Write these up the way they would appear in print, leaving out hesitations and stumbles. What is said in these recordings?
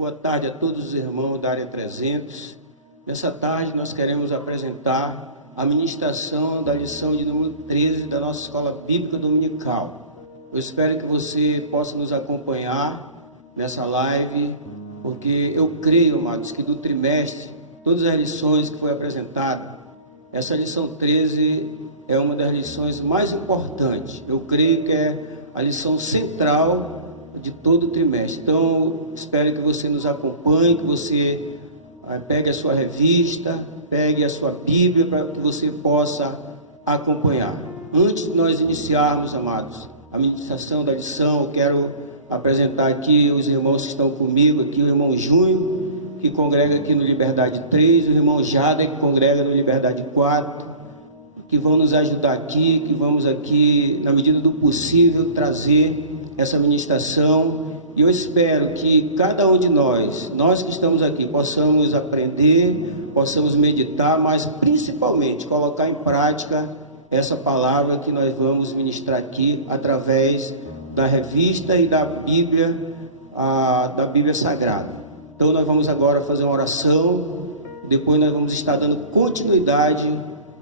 Boa tarde a todos os irmãos da área 300. Nessa tarde nós queremos apresentar a ministração da lição de número 13 da nossa Escola Bíblica Dominical. Eu espero que você possa nos acompanhar nessa live, porque eu creio, amados, que do trimestre, todas as lições que foi apresentada, essa lição 13 é uma das lições mais importantes. Eu creio que é a lição central de todo o trimestre. Então, espero que você nos acompanhe, que você pegue a sua revista, pegue a sua Bíblia, para que você possa acompanhar. Antes de nós iniciarmos, amados, a ministração da lição, eu quero apresentar aqui os irmãos que estão comigo, aqui o irmão Júnior, que congrega aqui no Liberdade 3, o irmão Jada, que congrega no Liberdade 4, que vão nos ajudar aqui, que vamos aqui, na medida do possível, trazer essa ministração. E eu espero que cada um de nós que estamos aqui, possamos aprender, possamos meditar, mas principalmente colocar em prática essa palavra que nós vamos ministrar aqui através da revista e da Bíblia Sagrada. Então nós vamos agora fazer uma oração, depois nós vamos estar dando continuidade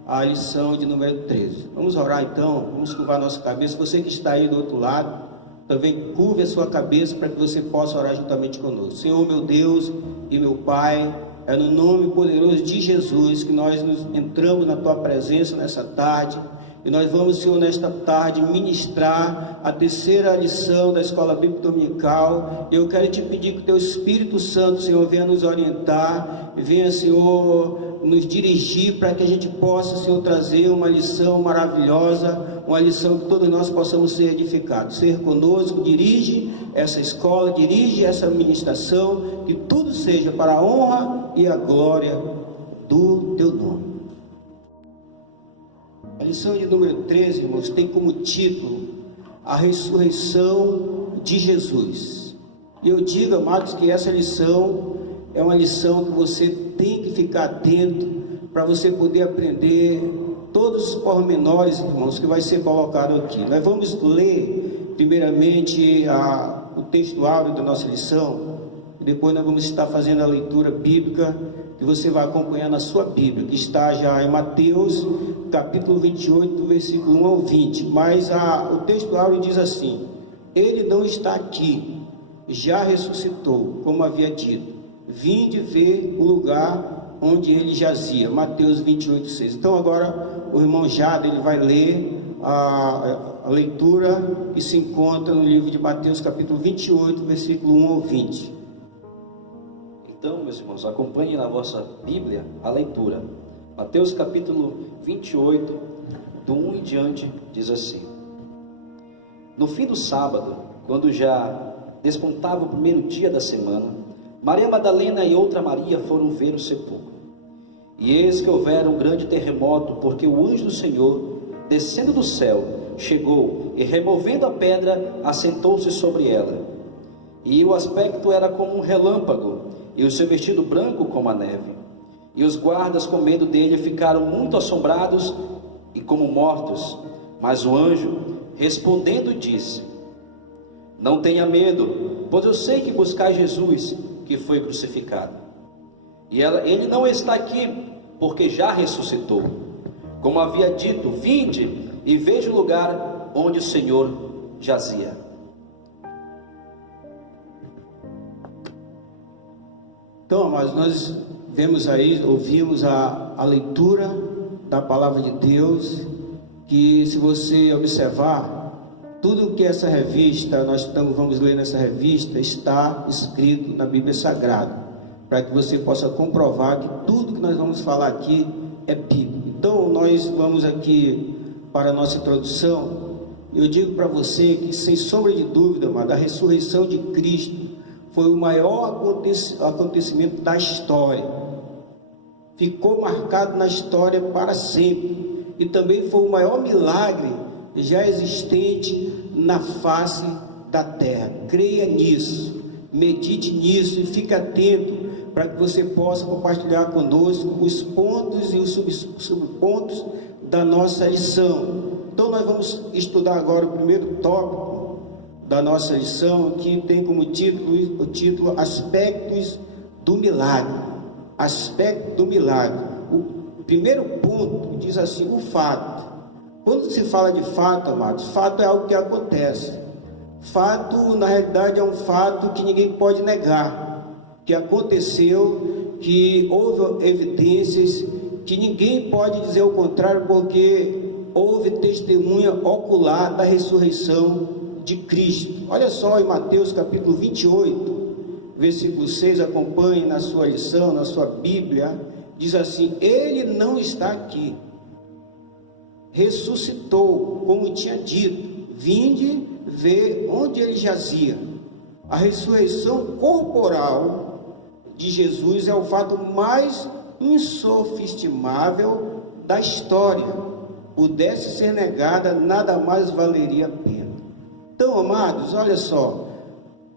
à lição de número 13. Vamos orar então, vamos curvar nossa cabeça. Você que está aí do outro lado, também curve a sua cabeça para que você possa orar juntamente conosco. Senhor, meu Deus e meu Pai, é no nome poderoso de Jesus que nós entramos na Tua presença nessa tarde. E nós vamos, Senhor, nesta tarde ministrar a terceira lição da Escola Bíblica Dominical. Eu quero te pedir que o Teu Espírito Santo, Senhor, venha nos orientar, venha, Senhor, nos dirigir para que a gente possa, Senhor, trazer uma lição maravilhosa, uma lição que todos nós possamos ser edificados. Ser conosco, dirige essa escola, dirige essa ministração, que tudo seja para a honra e a glória do Teu nome. A lição de número 13, irmãos, tem como título a ressurreição de Jesus. E eu digo, amados, que essa lição é uma lição que você tem que ficar atento para você poder aprender todos os pormenores, irmãos, que vai ser colocado aqui. Nós vamos ler primeiramente o texto áureo da nossa lição, e depois nós vamos estar fazendo a leitura bíblica que você vai acompanhar na sua Bíblia, que está já em Mateus, capítulo 28, do versículo 1 ao 20. Mas o texto áureo diz assim: Ele não está aqui, já ressuscitou, como havia dito. Vinde ver o lugar onde ele jazia. Mateus 28, 6. Então agora o irmão Jada, ele vai ler a leitura que se encontra no livro de Mateus, capítulo 28, versículo 1 ao 20. Então, meus irmãos, acompanhem na vossa Bíblia a leitura. Mateus capítulo 28, do 1 em diante, diz assim: No fim do sábado, quando já despontava o primeiro dia da semana, Maria Madalena e outra Maria foram ver o sepulcro. E eis que houvera um grande terremoto, porque o anjo do Senhor, descendo do céu, chegou e, removendo a pedra, assentou-se sobre ela. E o aspecto era como um relâmpago, e o seu vestido branco como a neve. E os guardas, com medo dele, ficaram muito assombrados e como mortos. Mas o anjo, respondendo, disse: Não tenha medo, pois eu sei que buscais Jesus, que foi crucificado. E ele não está aqui, porque já ressuscitou. Como havia dito, vinde e veja o lugar onde o Senhor jazia. Então, amados, nós vemos aí, ouvimos a leitura da palavra de Deus, que se você observar, tudo que essa revista, vamos ler nessa revista, está escrito na Bíblia Sagrada, para que você possa comprovar que tudo que nós vamos falar aqui é bíblico. Então, nós vamos aqui para a nossa introdução. Eu digo para você que, sem sombra de dúvida, amado, a ressurreição de Cristo foi o maior acontecimento da história. Ficou marcado na história para sempre. E também foi o maior milagre já existente na face da terra. Creia nisso, medite nisso e fique atento para que você possa compartilhar conosco os pontos e os subpontos da nossa lição. Então nós vamos estudar agora o primeiro tópico da nossa lição, que tem como título o título Aspectos do Milagre. Aspecto do milagre. O primeiro ponto diz assim: o fato. Quando se fala de fato, amados, fato é algo que acontece. Fato, na realidade, é um fato que ninguém pode negar, que aconteceu, que houve evidências, que ninguém pode dizer o contrário, porque houve testemunha ocular da ressurreição de Cristo. Olha só em Mateus capítulo 28, versículo 6, acompanhe na sua lição, na sua Bíblia, diz assim: ele não está aqui, ressuscitou, como tinha dito, vinde ver onde ele jazia. A ressurreição corporal de Jesus é o fato mais insofisticável da história. Pudesse ser negada, nada mais valeria a pena. Então, amados, olha só,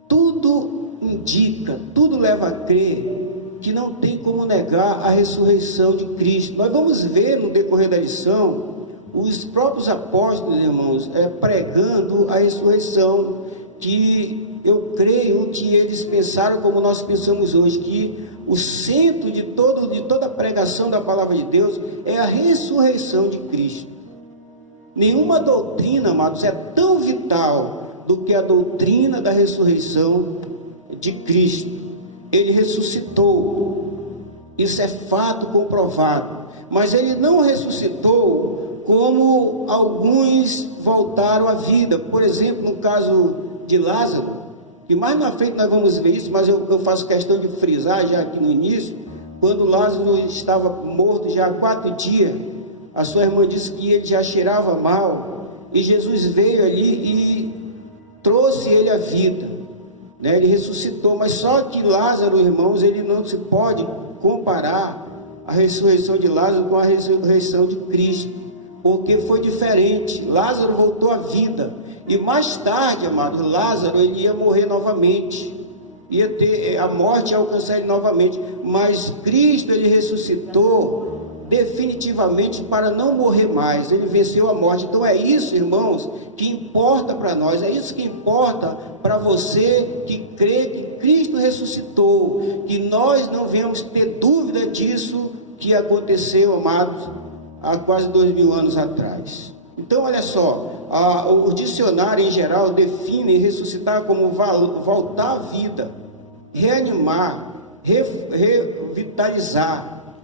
tudo indica, tudo leva a crer que não tem como negar a ressurreição de Cristo. Nós vamos ver no decorrer da lição os próprios apóstolos, irmãos, pregando a ressurreição, que eu creio que eles pensaram como nós pensamos hoje, que o centro de toda a pregação da palavra de Deus é a ressurreição de Cristo. Nenhuma doutrina, amados, é tão vital do que a doutrina da ressurreição de Cristo. Ele ressuscitou, isso é fato comprovado, mas ele não ressuscitou como alguns voltaram à vida. Por exemplo, no caso de Lázaro, e mais na frente nós vamos ver isso, mas eu faço questão de frisar já aqui no início, quando Lázaro estava morto já há 4 dias, a sua irmã disse que ele já cheirava mal, e Jesus veio ali e trouxe ele à vida, né? Ele ressuscitou, mas só que Lázaro, irmãos, ele não se pode comparar a ressurreição de Lázaro com a ressurreição de Cristo, porque foi diferente. Lázaro voltou à vida, e mais tarde, amado, Lázaro ele ia morrer novamente, ia ter a morte, ia alcançar ele novamente, mas Cristo ele ressuscitou definitivamente para não morrer mais. Ele venceu a morte. Então é isso, irmãos, que importa para nós, é isso que importa para você que crê que Cristo ressuscitou, que nós não venhamos ter dúvida disso que aconteceu, amados, há quase 2000 anos atrás. Então olha só, o dicionário em geral define ressuscitar como voltar à vida, reanimar, revitalizar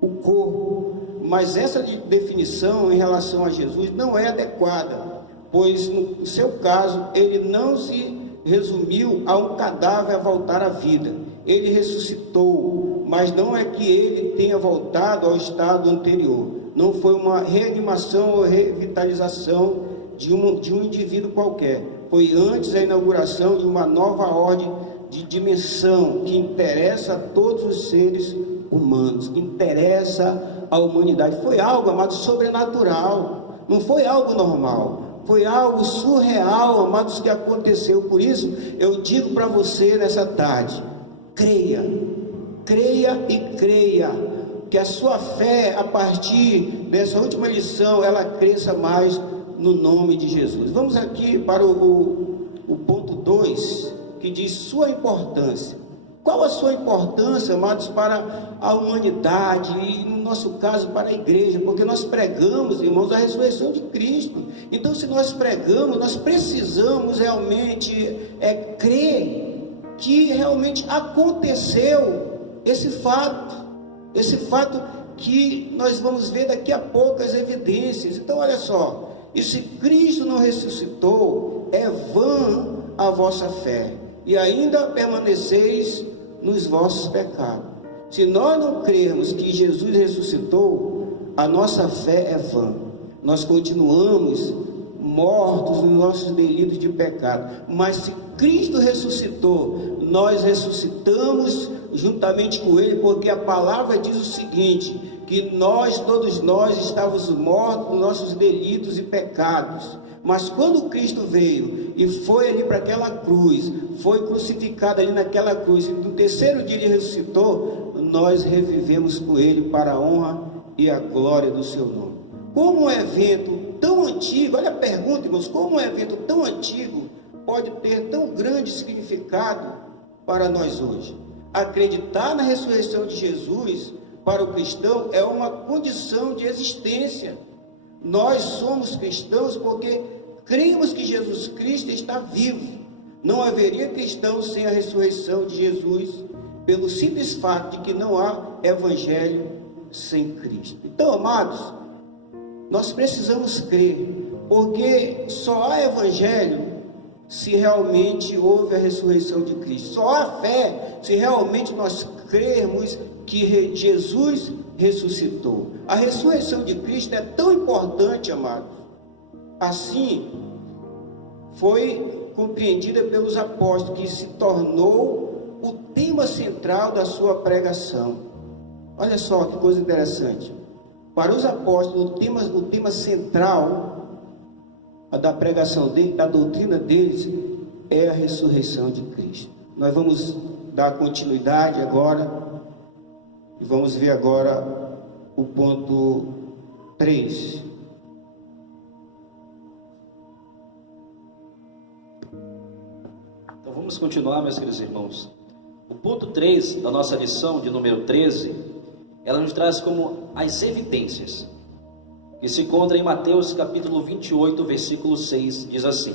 o corpo. Mas essa definição em relação a Jesus não é adequada, pois no seu caso ele não se resumiu a um cadáver a voltar à vida. Ele ressuscitou, mas não é que ele tenha voltado ao estado anterior. Não foi uma reanimação ou revitalização de um indivíduo qualquer. Foi antes a inauguração de uma nova ordem de dimensão que interessa a todos os seres humanos, que interessa à humanidade. Foi algo, amado, sobrenatural. Não foi algo normal. Foi algo surreal, amados, que aconteceu. Por isso, eu digo para você nessa tarde: creia, creia e creia, que a sua fé, a partir dessa última lição, ela cresça mais no nome de Jesus. Vamos aqui para o ponto 2, que diz sua importância. Qual a sua importância, amados, para a humanidade e, no nosso caso, para a igreja? Porque nós pregamos, irmãos, a ressurreição de Cristo. Então, se nós pregamos, nós precisamos realmente crer que realmente aconteceu esse fato que nós vamos ver daqui a pouco as evidências. Então, olha só, e se Cristo não ressuscitou, é vã a vossa fé, e ainda permaneceis nos vossos pecados. Se nós não crermos que Jesus ressuscitou, a nossa fé é vã. Nós continuamos mortos nos nossos delitos de pecado. Mas se Cristo ressuscitou, nós ressuscitamos juntamente com Ele, porque a palavra diz o seguinte, que todos nós estávamos mortos nos nossos delitos e pecados. Mas quando Cristo veio e foi ali para aquela cruz, foi crucificado ali naquela cruz, e no terceiro dia ele ressuscitou, nós revivemos com ele para a honra e a glória do seu nome. Como um evento tão antigo, olha a pergunta, irmãos, como um evento tão antigo pode ter tão grande significado para nós hoje? Acreditar na ressurreição de Jesus, para o cristão, é uma condição de existência. Nós somos cristãos porque cremos que Jesus Cristo está vivo. Não haveria cristão sem a ressurreição de Jesus, pelo simples fato de que não há evangelho sem Cristo. Então, amados, nós precisamos crer, porque só há evangelho se realmente houve a ressurreição de Cristo. Só há fé se realmente nós crermos que Jesus ressuscitou. A ressurreição de Cristo é tão importante, amados. Assim, foi compreendida pelos apóstolos, que se tornou o tema central da sua pregação. Olha só que coisa interessante. Para os apóstolos, o tema central da pregação deles, da doutrina deles, é a ressurreição de Cristo. Nós vamos dar continuidade agora, e vamos ver agora o ponto 3. Então vamos continuar, meus queridos irmãos. O ponto 3 da nossa lição de número 13, ela nos traz como as evidências, que se encontra em Mateus capítulo 28, versículo 6, diz assim: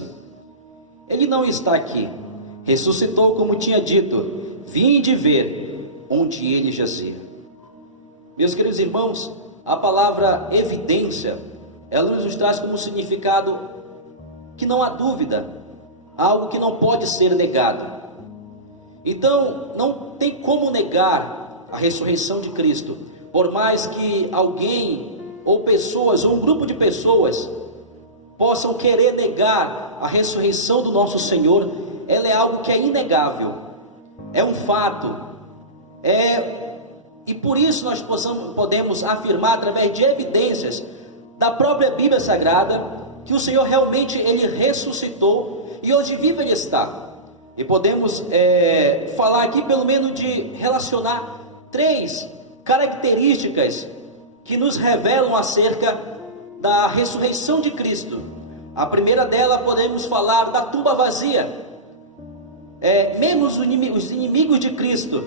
Ele não está aqui, ressuscitou como tinha dito, vinde ver onde ele jazia. Meus queridos irmãos, a palavra evidência, ela nos traz como significado que não há dúvida, algo que não pode ser negado. Então, não tem como negar a ressurreição de Cristo, por mais que alguém, ou pessoas, ou um grupo de pessoas, possam querer negar a ressurreição do nosso Senhor. Ela é algo que é inegável, é um fato, e por isso nós podemos afirmar, através de evidências da própria Bíblia Sagrada, que o Senhor realmente, Ele ressuscitou, e hoje vivo Ele está. E podemos falar aqui, pelo menos, de relacionar 3 características que nos revelam acerca da ressurreição de Cristo. A primeira dela, podemos falar da tumba vazia. Mesmo os inimigos de Cristo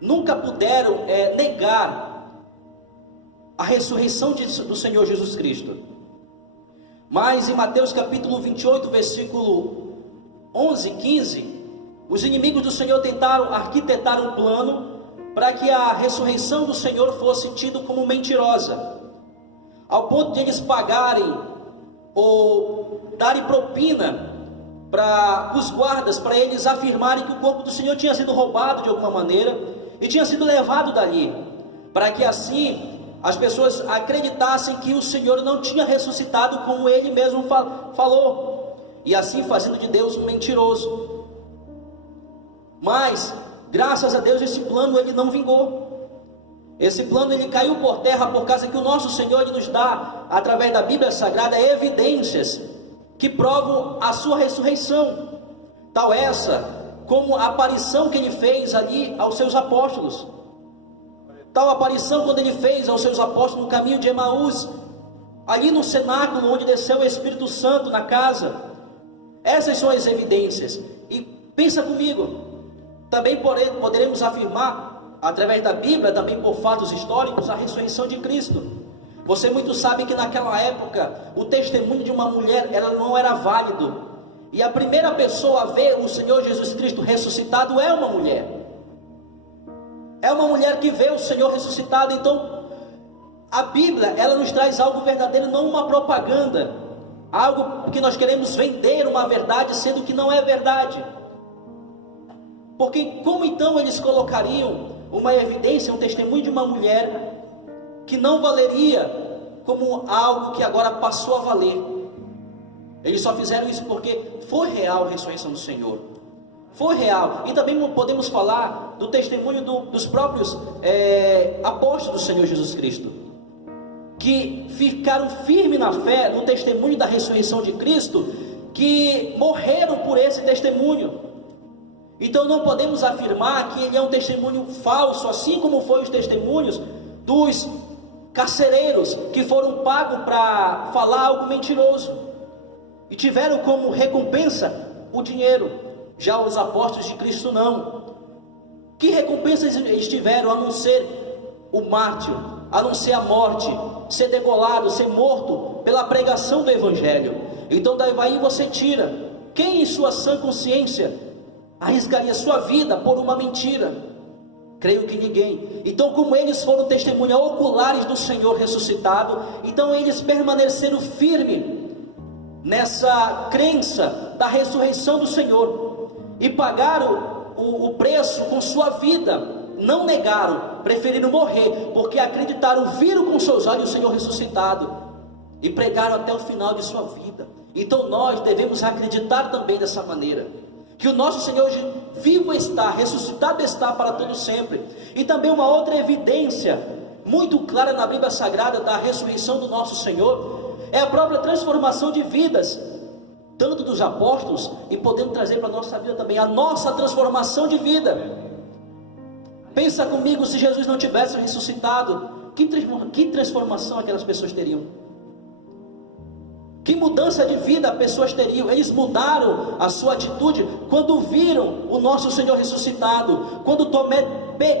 nunca puderam negar a ressurreição do Senhor Jesus Cristo. Mas em Mateus capítulo 28, versículo 11 e 15, os inimigos do Senhor tentaram arquitetar um plano para que a ressurreição do Senhor fosse tida como mentirosa, ao ponto de eles pagarem ou darem propina para os guardas, para eles afirmarem que o corpo do Senhor tinha sido roubado de alguma maneira e tinha sido levado dali, para que assim as pessoas acreditassem que o Senhor não tinha ressuscitado, como Ele mesmo falou, e assim fazendo de Deus um mentiroso. Mas graças a Deus, esse plano ele não vingou. Esse plano ele caiu por terra, por causa que o nosso Senhor ele nos dá, através da Bíblia Sagrada, evidências que provam a sua ressurreição. Tal essa, como a aparição que Ele fez ali aos seus apóstolos. Tal aparição quando Ele fez aos seus apóstolos no caminho de Emaús, ali no cenáculo onde desceu o Espírito Santo na casa. Essas são as evidências. E pensa comigo, também poderemos afirmar, através da Bíblia, também por fatos históricos, a ressurreição de Cristo. Você muito sabe que naquela época, o testemunho de uma mulher ela não era válido. E a primeira pessoa a ver o Senhor Jesus Cristo ressuscitado é uma mulher. É uma mulher que vê o Senhor ressuscitado. Então, a Bíblia, ela nos traz algo verdadeiro, não uma propaganda. Algo que nós queremos vender uma verdade, sendo que não é verdade. Porque como então eles colocariam uma evidência, um testemunho de uma mulher que não valeria como algo que agora passou a valer? Eles só fizeram isso porque foi real a ressurreição do Senhor. Foi real. E também podemos falar do testemunho dos próprios apóstolos do Senhor Jesus Cristo, que ficaram firmes na fé, no testemunho da ressurreição de Cristo, que morreram por esse testemunho. Então não podemos afirmar que ele é um testemunho falso, assim como foi os testemunhos dos carcereiros que foram pagos para falar algo mentiroso e tiveram como recompensa o dinheiro. Já os apóstolos de Cristo não. Que recompensas eles tiveram a não ser o mártir, a não ser a morte, ser degolado, ser morto pela pregação do Evangelho? Então daí você tira. Quem em sua sã consciência arriscaria sua vida por uma mentira? Creio que ninguém. Então, como eles foram testemunhas oculares do Senhor ressuscitado, então eles permaneceram firmes nessa crença da ressurreição do Senhor e pagaram o preço com sua vida. Não negaram, preferiram morrer, porque acreditaram, viram com seus olhos o Senhor ressuscitado e pregaram até o final de sua vida. Então nós devemos acreditar também dessa maneira, que o nosso Senhor vivo está, ressuscitado está para todo sempre. E também uma outra evidência muito clara na Bíblia Sagrada da ressurreição do nosso Senhor é a própria transformação de vidas, tanto dos apóstolos, e podemos trazer para a nossa vida também a nossa transformação de vida. Pensa comigo, se Jesus não tivesse ressuscitado, que transformação aquelas pessoas teriam? Que mudança de vida as pessoas teriam? Eles mudaram a sua atitude quando viram o nosso Senhor ressuscitado, quando Tomé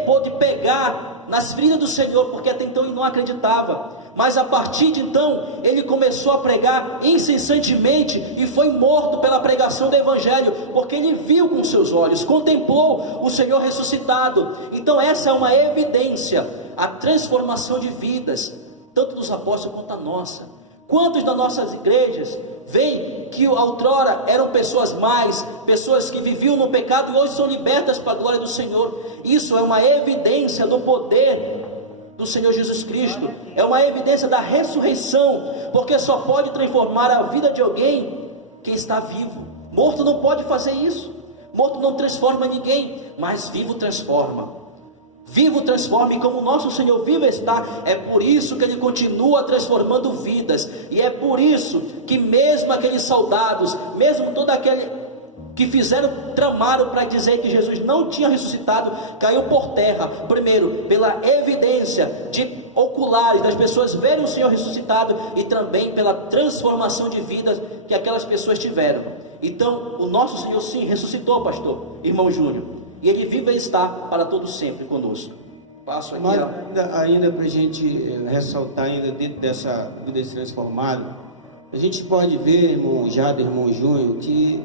pôde pegar nas feridas do Senhor, porque até então ele não acreditava, mas a partir de então ele começou a pregar incessantemente e foi morto pela pregação do Evangelho, porque ele viu com seus olhos, contemplou o Senhor ressuscitado. Então essa é uma evidência, a transformação de vidas, tanto dos apóstolos quanto a nossa. Quantos das nossas igrejas veem que outrora eram pessoas más, pessoas que viviam no pecado e hoje são libertas para a glória do Senhor? Isso é uma evidência do poder do Senhor Jesus Cristo, é uma evidência da ressurreição, porque só pode transformar a vida de alguém quem está vivo. Morto não pode fazer isso, morto não transforma ninguém, mas vivo transforma. Vivo transforma, e como o nosso Senhor vivo está, é por isso que Ele continua transformando vidas, e é por isso que mesmo aqueles soldados, mesmo todo aquele que tramaram para dizer que Jesus não tinha ressuscitado, caiu por terra, primeiro pela evidência de oculares das pessoas verem o Senhor ressuscitado, e também pela transformação de vidas que aquelas pessoas tiveram. Então o nosso Senhor sim ressuscitou, pastor, irmão Júnior, e Ele vive e está para todo sempre conosco. Passo aqui. Mas ainda para a gente ressaltar, ainda dentro dessa vida transformada, a gente pode ver, irmão Jader, irmão Júnior, que,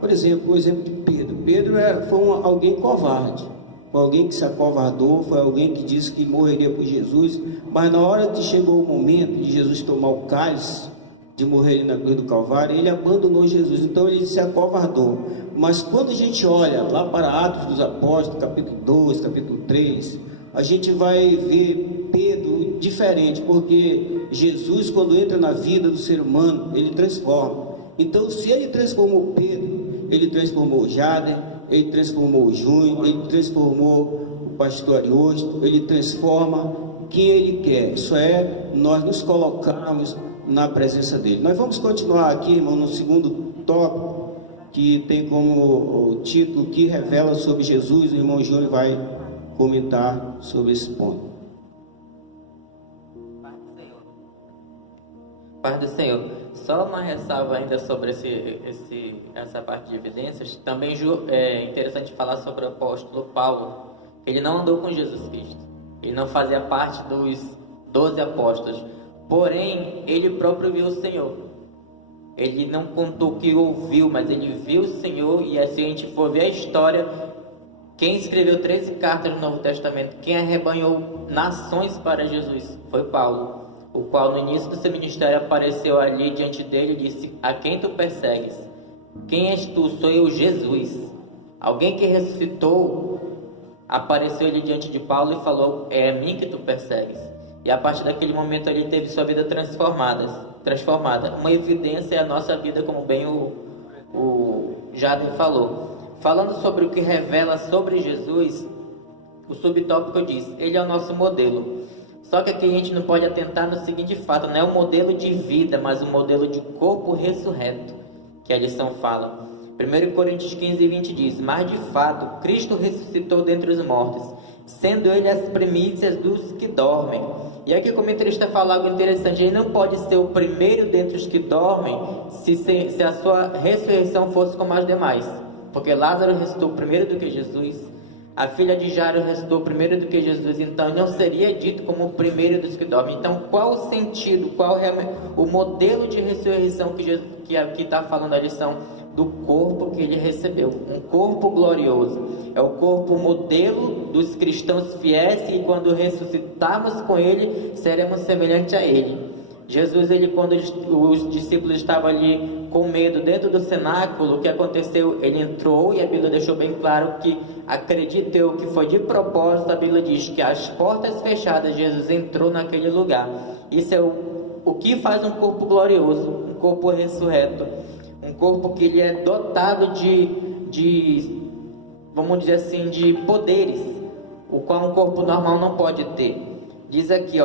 por exemplo, o exemplo de Pedro. Pedro foi alguém covarde, foi alguém que se acovardou, foi alguém que disse que morreria por Jesus, mas na hora que chegou o momento de Jesus tomar o cálice, de morrer na cruz do Calvário, ele abandonou Jesus, então ele se acovardou. Mas quando a gente olha lá para Atos dos Apóstolos, capítulo 2, capítulo 3, a gente vai ver Pedro diferente, porque Jesus, quando entra na vida do ser humano, ele transforma. Então, se ele transformou Pedro, ele transformou Jader, ele transformou o Júnior, ele transformou o pastor Ariosto, ele transforma quem ele quer. Isso é, nós nos colocarmos na presença dele. Nós vamos continuar aqui, irmão, no segundo tópico, que tem como título que revela sobre Jesus. O irmão Júnior vai comentar sobre esse ponto. Paz do Senhor. Só uma ressalva ainda sobre essa parte de evidências. Também é interessante falar sobre o apóstolo Paulo. Ele não andou com Jesus Cristo, ele não fazia parte dos 12 apóstolos, porém ele próprio viu o Senhor. Ele não contou que ouviu, mas ele viu o Senhor. E assim a gente for ver a história, quem escreveu 13 cartas no Novo Testamento, quem arrebanhou nações para Jesus, foi Paulo, o qual no início do seu ministério apareceu ali diante dele e disse: a quem tu persegues? Quem és tu? Sou eu, Jesus. Alguém que ressuscitou apareceu ele diante de Paulo e falou: é a mim que tu persegues. E a partir daquele momento ele teve sua vida transformada. Uma evidência é a nossa vida, como bem o Jader falou. Falando sobre o que revela sobre Jesus, o subtópico diz: ele é o nosso modelo. Só que aqui a gente não pode atentar no seguinte fato: não é um modelo de vida, mas um modelo de corpo ressurreto, que a lição fala. 1 Coríntios 15:20 diz: mas de fato Cristo ressuscitou dentre os mortos, sendo ele as primícias dos que dormem. E aqui o comentarista fala algo interessante: ele não pode ser o primeiro dentre os que dormem se a sua ressurreição fosse como as demais. Porque Lázaro ressuscitou primeiro do que Jesus, a filha de Jairo ressuscitou primeiro do que Jesus, então ele não seria dito como o primeiro dos que dormem. Então, qual o sentido, qual é o modelo de ressurreição que aqui está falando a lição? Do corpo que ele recebeu, um corpo glorioso. É o corpo modelo dos cristãos fiéis, e quando ressuscitarmos com ele, seremos semelhantes a ele. Jesus, quando os discípulos estavam ali com medo dentro do cenáculo, o que aconteceu? Ele entrou, e a Bíblia deixou bem claro que, acredito eu, que foi de propósito. A Bíblia diz que as portas fechadas, Jesus entrou naquele lugar. Isso é o que faz um corpo glorioso, um corpo ressurreto, um corpo que ele é dotado de vamos dizer assim, de poderes, o qual um corpo normal não pode ter. Diz aqui,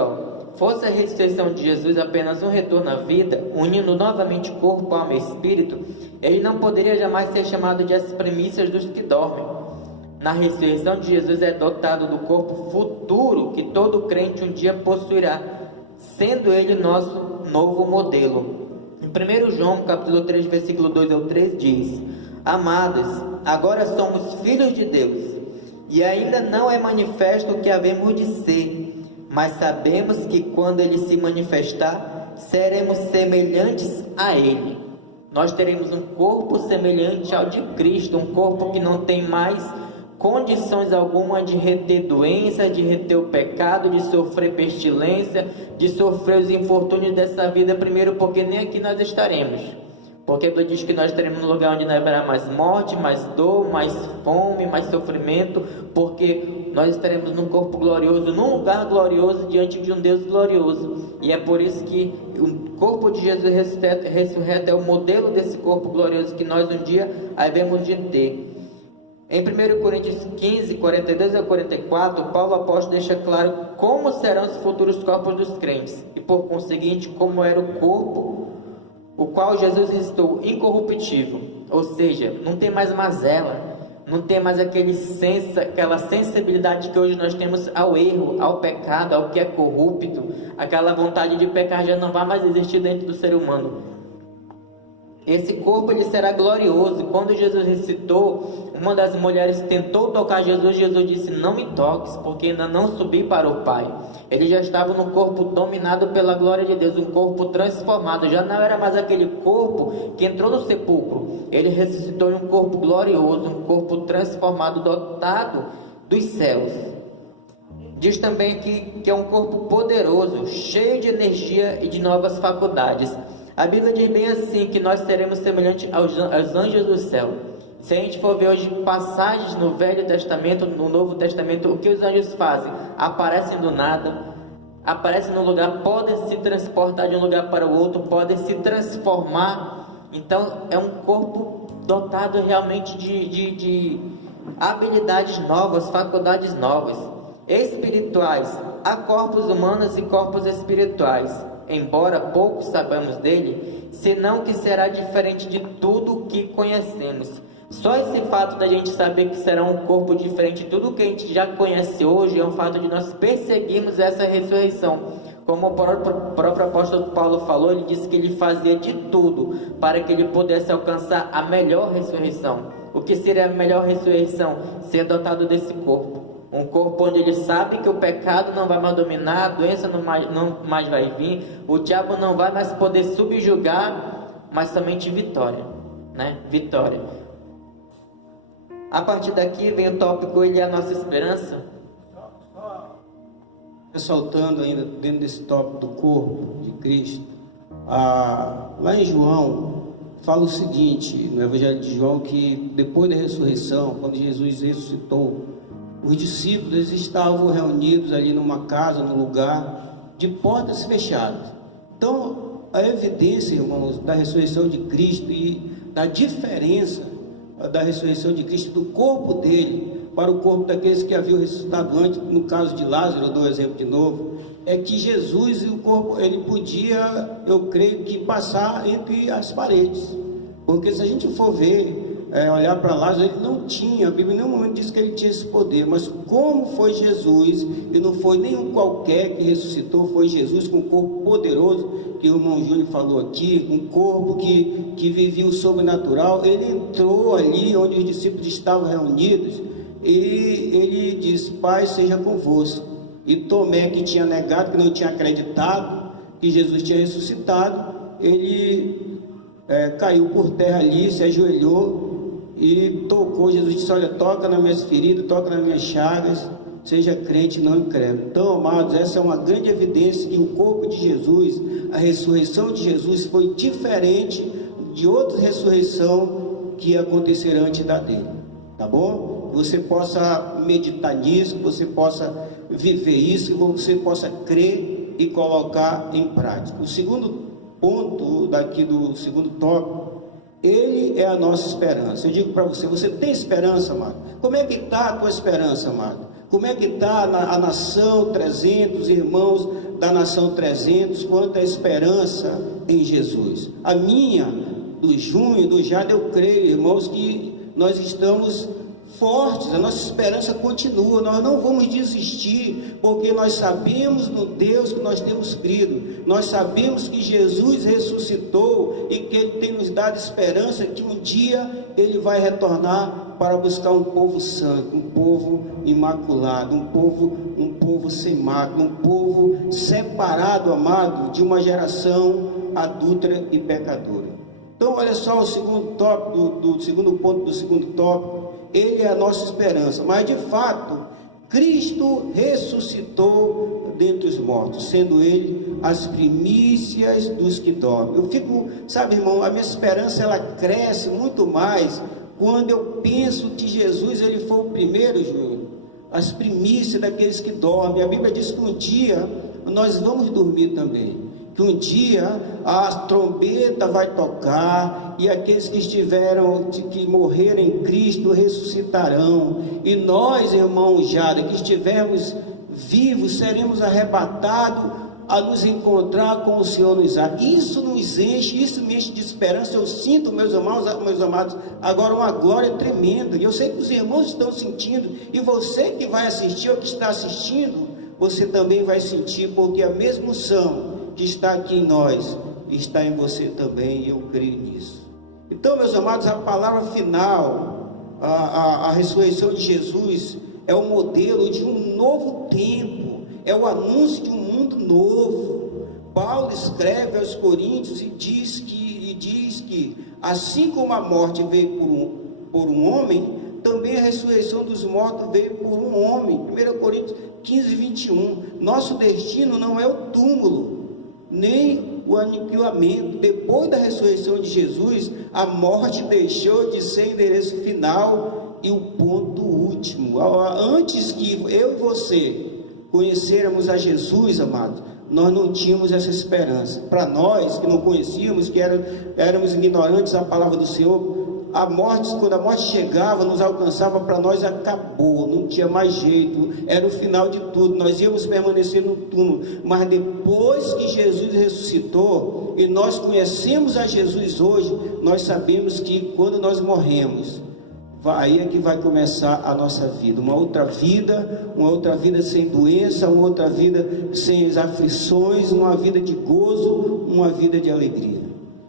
fosse a ressurreição de Jesus apenas um retorno à vida, unindo novamente corpo, alma e espírito, ele não poderia jamais ser chamado de as primícias dos que dormem. Na ressurreição de Jesus é dotado do corpo futuro que todo crente um dia possuirá, sendo ele nosso novo modelo. Em 1 João, capítulo 3, versículo 2 ao 3, diz: Amados, agora somos filhos de Deus, e ainda não é manifesto o que havemos de ser, mas sabemos que quando Ele se manifestar, seremos semelhantes a Ele. Nós teremos um corpo semelhante ao de Cristo, um corpo que não tem mais condições alguma de reter doença, de reter o pecado, de sofrer pestilência, de sofrer os infortúnios dessa vida. Primeiro, porque nem aqui nós estaremos, porque a Bíblia diz que nós estaremos no lugar onde não haverá mais morte, mais dor, mais fome, mais sofrimento, porque nós estaremos num corpo glorioso, num lugar glorioso, diante de um Deus glorioso. E é por isso que o corpo de Jesus ressurreto é o modelo desse corpo glorioso que nós um dia havemos de ter. Em 1 Coríntios 15, 42 a 44, Paulo apóstolo deixa claro como serão os futuros corpos dos crentes, e por conseguinte, como era o corpo, o qual Jesus ressuscitou incorruptível, ou seja, não tem mais mazela, não tem mais aquela sensibilidade que hoje nós temos ao erro, ao pecado, ao que é corrupto. Aquela vontade de pecar já não vai mais existir dentro do ser humano. Esse corpo ele será glorioso. Quando Jesus ressuscitou, uma das mulheres tentou tocar Jesus. Jesus disse: não me toques, porque ainda não subi para o Pai. Ele já estava no corpo dominado pela glória de Deus, um corpo transformado. Já não era mais aquele corpo que entrou no sepulcro. Ele ressuscitou em um corpo glorioso, um corpo transformado, dotado dos céus. Diz também que é um corpo poderoso, cheio de energia e de novas faculdades. A Bíblia diz bem assim, que nós seremos semelhantes aos anjos do céu. Se a gente for ver hoje passagens no Velho Testamento, no Novo Testamento, o que os anjos fazem? Aparecem do nada, aparecem no lugar, podem se transportar de um lugar para o outro, podem se transformar. Então é um corpo dotado realmente de habilidades novas, faculdades novas, espirituais. Há corpos humanos e corpos espirituais. Embora pouco sabemos dele, senão que será diferente de tudo o que conhecemos. Só esse fato da gente saber que será um corpo diferente de tudo o que a gente já conhece hoje é um fato de nós perseguirmos essa ressurreição. Como o próprio apóstolo Paulo falou, ele disse que ele fazia de tudo para que ele pudesse alcançar a melhor ressurreição. O que seria a melhor ressurreição? Ser dotado desse corpo. Um corpo onde ele sabe que o pecado não vai mais dominar, a doença não mais vai vir, o diabo não vai mais poder subjugar, mas somente vitória, né? Vitória. A partir daqui vem o tópico: Ele é a nossa esperança. Ressaltando ainda dentro desse tópico do corpo de Cristo, lá em João, fala o seguinte, no Evangelho de João, que depois da ressurreição, quando Jesus ressuscitou, os discípulos estavam reunidos ali numa casa, num lugar de portas fechadas. Então, a evidência, irmãos, da ressurreição de Cristo e da diferença da ressurreição de Cristo, do corpo dele para o corpo daqueles que haviam ressuscitado antes, no caso de Lázaro, eu dou o exemplo de novo, é que Jesus e o corpo, ele podia, eu creio que, passar entre as paredes. Porque se a gente for ver olhar para Lázaro, ele não tinha, a Bíblia em nenhum momento diz que ele tinha esse poder, mas como foi Jesus, e não foi nenhum qualquer que ressuscitou, foi Jesus com um corpo poderoso, que o irmão Júnior falou aqui, um corpo que vivia o sobrenatural. Ele entrou ali onde os discípulos estavam reunidos, e ele diz: Pai, seja convosco. E Tomé, que tinha negado, que não tinha acreditado que Jesus tinha ressuscitado, ele caiu por terra ali, se ajoelhou e tocou. Jesus disse: olha, toca nas minhas feridas, toca nas minhas chagas, seja crente, não incrédulo. Então, amados, essa é uma grande evidência que o corpo de Jesus, a ressurreição de Jesus, foi diferente de outra ressurreição que acontecerá antes da dele, tá bom? Que você possa meditar nisso, que você possa viver isso, que você possa crer e colocar em prática. O segundo ponto daqui do segundo tópico, ele é a nossa esperança. Eu digo para você, você tem esperança, amado? Como é que está a tua esperança, amado? Como é que está a nação 300, irmãos da nação 300, quanto à esperança em Jesus? A minha, do Junho, do Jade, eu creio, irmãos, que nós estamos fortes, a nossa esperança continua, nós não vamos desistir, porque nós sabemos no Deus que nós temos crido, nós sabemos que Jesus ressuscitou e que Ele tem nos dado esperança que um dia Ele vai retornar para buscar um povo santo, um povo imaculado, um povo sem mácula, um povo separado, amado, de uma geração adúltera e pecadora. Então, olha só o segundo tópico, do segundo ponto do segundo tópico. Ele é a nossa esperança, mas de fato, Cristo ressuscitou dentre os mortos, sendo Ele as primícias dos que dormem. Eu fico, sabe, irmão, a minha esperança, ela cresce muito mais quando eu penso que Jesus, Ele foi o primeiro, Júnior, as primícias daqueles que dormem. A Bíblia diz que um dia nós vamos dormir também, que um dia a trombeta vai tocar e aqueles que morreram em Cristo ressuscitarão, e nós, irmão Jada, que estivermos vivos, seremos arrebatados a nos encontrar com o Senhor nos ares. Isso nos enche, isso me enche de esperança. Eu sinto, meus amados, agora uma glória tremenda, e eu sei que os irmãos estão sentindo, e você que vai assistir ou que está assistindo, você também vai sentir, porque a mesma unção que está aqui em nós, está em você também, e eu creio nisso. Então, meus amados, a palavra final, a ressurreição de Jesus, é o modelo de um novo tempo, é o anúncio de um mundo novo. Paulo escreve aos Coríntios e diz que assim como a morte veio por um homem, também a ressurreição dos mortos veio por um homem. 1 Coríntios 15, 21. Nosso destino não é o túmulo, nem o aniquilamento. Depois da ressurreição de Jesus, a morte deixou de ser endereço final e o ponto último. Antes que eu e você conhecêramos a Jesus, amados, nós não tínhamos essa esperança. Para nós que não conhecíamos, que éramos ignorantes da palavra do Senhor, a morte, quando a morte chegava, nos alcançava, para nós acabou, não tinha mais jeito, era o final de tudo, nós íamos permanecer no túmulo. Mas depois que Jesus ressuscitou, e nós conhecemos a Jesus hoje, nós sabemos que quando nós morremos, aí é que vai começar a nossa vida, uma outra vida sem doença, uma outra vida sem as aflições, uma vida de gozo, uma vida de alegria.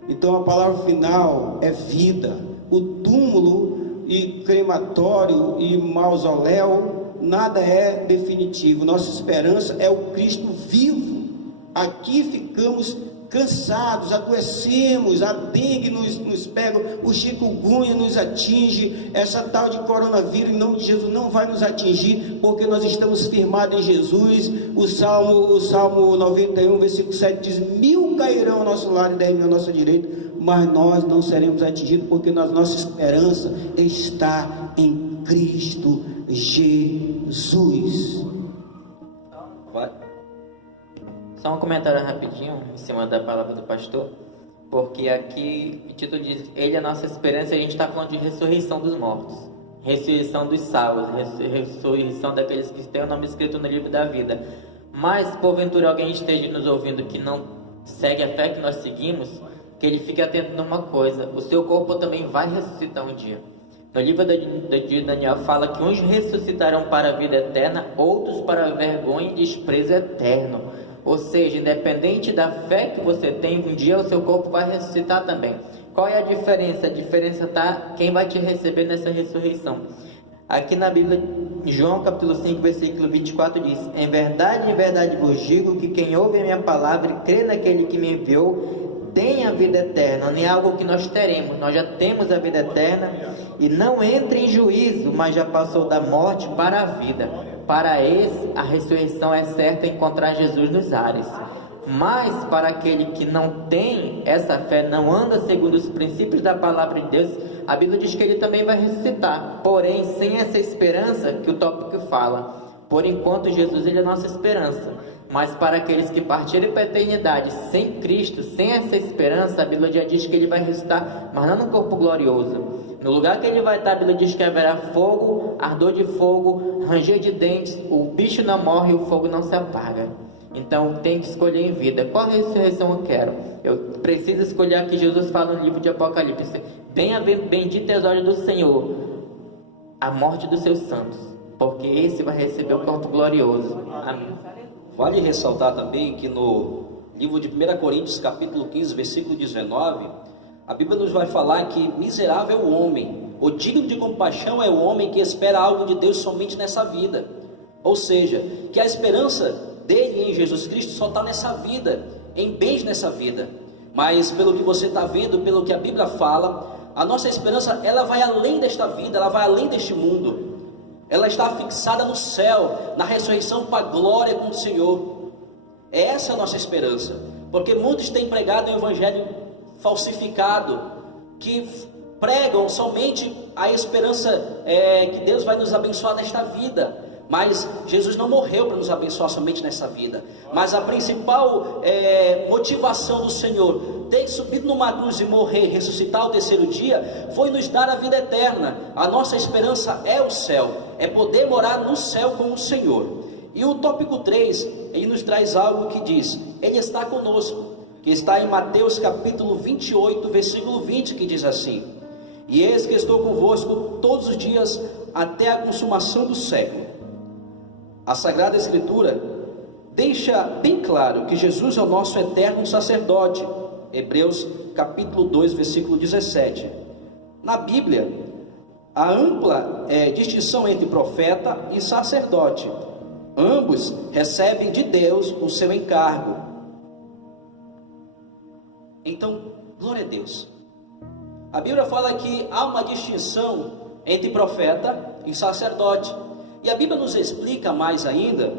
Então a palavra final é vida. O túmulo e crematório e mausoléu, nada é definitivo. Nossa esperança é o Cristo vivo. Aqui ficamos cansados, adoecemos, a dengue nos pega, o chikungunya nos atinge, essa tal de coronavírus, em nome de Jesus, não vai nos atingir, porque nós estamos firmados em Jesus. O Salmo 91, versículo 7 diz: 1000 cairão ao nosso lado e 10.000 à nossa direita, mas nós não seremos atingidos, porque nossa esperança está em Cristo Jesus. Vai. Só um comentário rapidinho em cima da palavra do pastor, porque aqui o título diz: Ele é a nossa esperança, e a gente está falando de ressurreição dos mortos, ressurreição dos salvos, ressurreição daqueles que têm o nome escrito no livro da vida. Mas porventura alguém esteja nos ouvindo que não segue a fé que nós seguimos, que ele fique atento numa coisa: o seu corpo também vai ressuscitar um dia. No livro de Daniel fala que uns ressuscitarão para a vida eterna, outros para a vergonha e desprezo eterno. Ou seja, independente da fé que você tem, um dia o seu corpo vai ressuscitar também. Qual é a diferença? A diferença está quem vai te receber nessa ressurreição. Aqui na Bíblia, João capítulo 5, versículo 24 diz: em verdade vos digo que quem ouve a minha palavra e crê naquele que me enviou, tem a vida eterna. Não é algo que nós teremos, nós já temos a vida eterna, e não entra em juízo, mas já passou da morte para a vida. Para esse, a ressurreição é certa, encontrar Jesus nos ares. Mas para aquele que não tem essa fé, não anda segundo os princípios da palavra de Deus, a Bíblia diz que ele também vai ressuscitar, porém sem essa esperança que o tópico fala. Por enquanto Jesus ele é a nossa esperança, mas para aqueles que partirem para a eternidade sem Cristo, sem essa esperança, a Bíblia já diz que ele vai ressuscitar, mas não no corpo glorioso. No lugar que ele vai estar, a Bíblia diz que haverá fogo, ardor de fogo, ranger de dentes, o bicho não morre e o fogo não se apaga. Então tem que escolher em vida. Qual ressurreição eu quero? Eu preciso escolher aqui. Jesus fala no livro de Apocalipse: bendito é os olhos do Senhor, a morte dos seus santos, porque esse vai receber o corpo glorioso. Amém. Vale ressaltar também que no livro de 1 Coríntios capítulo 15, versículo 19, a Bíblia nos vai falar que miserável é o homem, o digno de compaixão é o homem que espera algo de Deus somente nessa vida. Ou seja, que a esperança dele em Jesus Cristo só está nessa vida, em bens nessa vida. Mas pelo que você está vendo, pelo que a Bíblia fala, a nossa esperança ela vai além desta vida, ela vai além deste mundo. Ela está fixada no céu, na ressurreição para a glória com o Senhor. Essa é a nossa esperança, porque muitos têm pregado um evangelho falsificado, que pregam somente a esperança que Deus vai nos abençoar nesta vida. Mas Jesus não morreu para nos abençoar somente nessa vida. Mas a principal motivação do Senhor ter subido numa cruz e morrer, ressuscitar ao terceiro dia, foi nos dar a vida eterna. A nossa esperança é o céu, é poder morar no céu com o Senhor. E o tópico 3, ele nos traz algo que diz: Ele está conosco, que está em Mateus capítulo 28, versículo 20, que diz assim: E eis que estou convosco todos os dias até a consumação do século. A Sagrada Escritura deixa bem claro que Jesus é o nosso eterno sacerdote. Hebreus capítulo 2, versículo 17. Na Bíblia, há ampla distinção entre profeta e sacerdote. Ambos recebem de Deus o seu encargo. Então, glória a Deus. A Bíblia fala que há uma distinção entre profeta e sacerdote. E a Bíblia nos explica mais ainda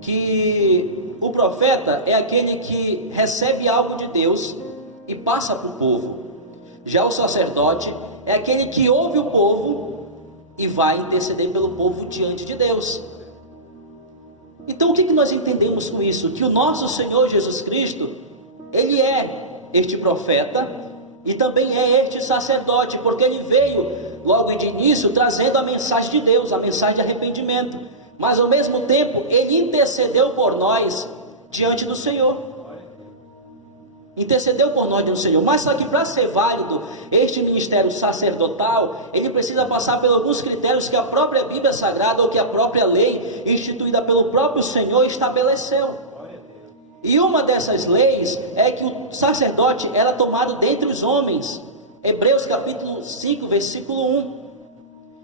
que o profeta é aquele que recebe algo de Deus e passa para o povo. Já o sacerdote é aquele que ouve o povo e vai interceder pelo povo diante de Deus. Então o que nós entendemos com isso? Que o nosso Senhor Jesus Cristo, Ele é este profeta e também é este sacerdote, porque Ele veio logo de início trazendo a mensagem de Deus, a mensagem de arrependimento, mas ao mesmo tempo Ele intercedeu por nós diante do Senhor. Intercedeu por nós diante do Senhor. Mas só que para ser válido este ministério sacerdotal, ele precisa passar por alguns critérios que a própria Bíblia Sagrada ou que a própria lei instituída pelo próprio Senhor estabeleceu. E uma dessas leis é que o sacerdote era tomado dentre os homens. Hebreus capítulo 5, versículo 1.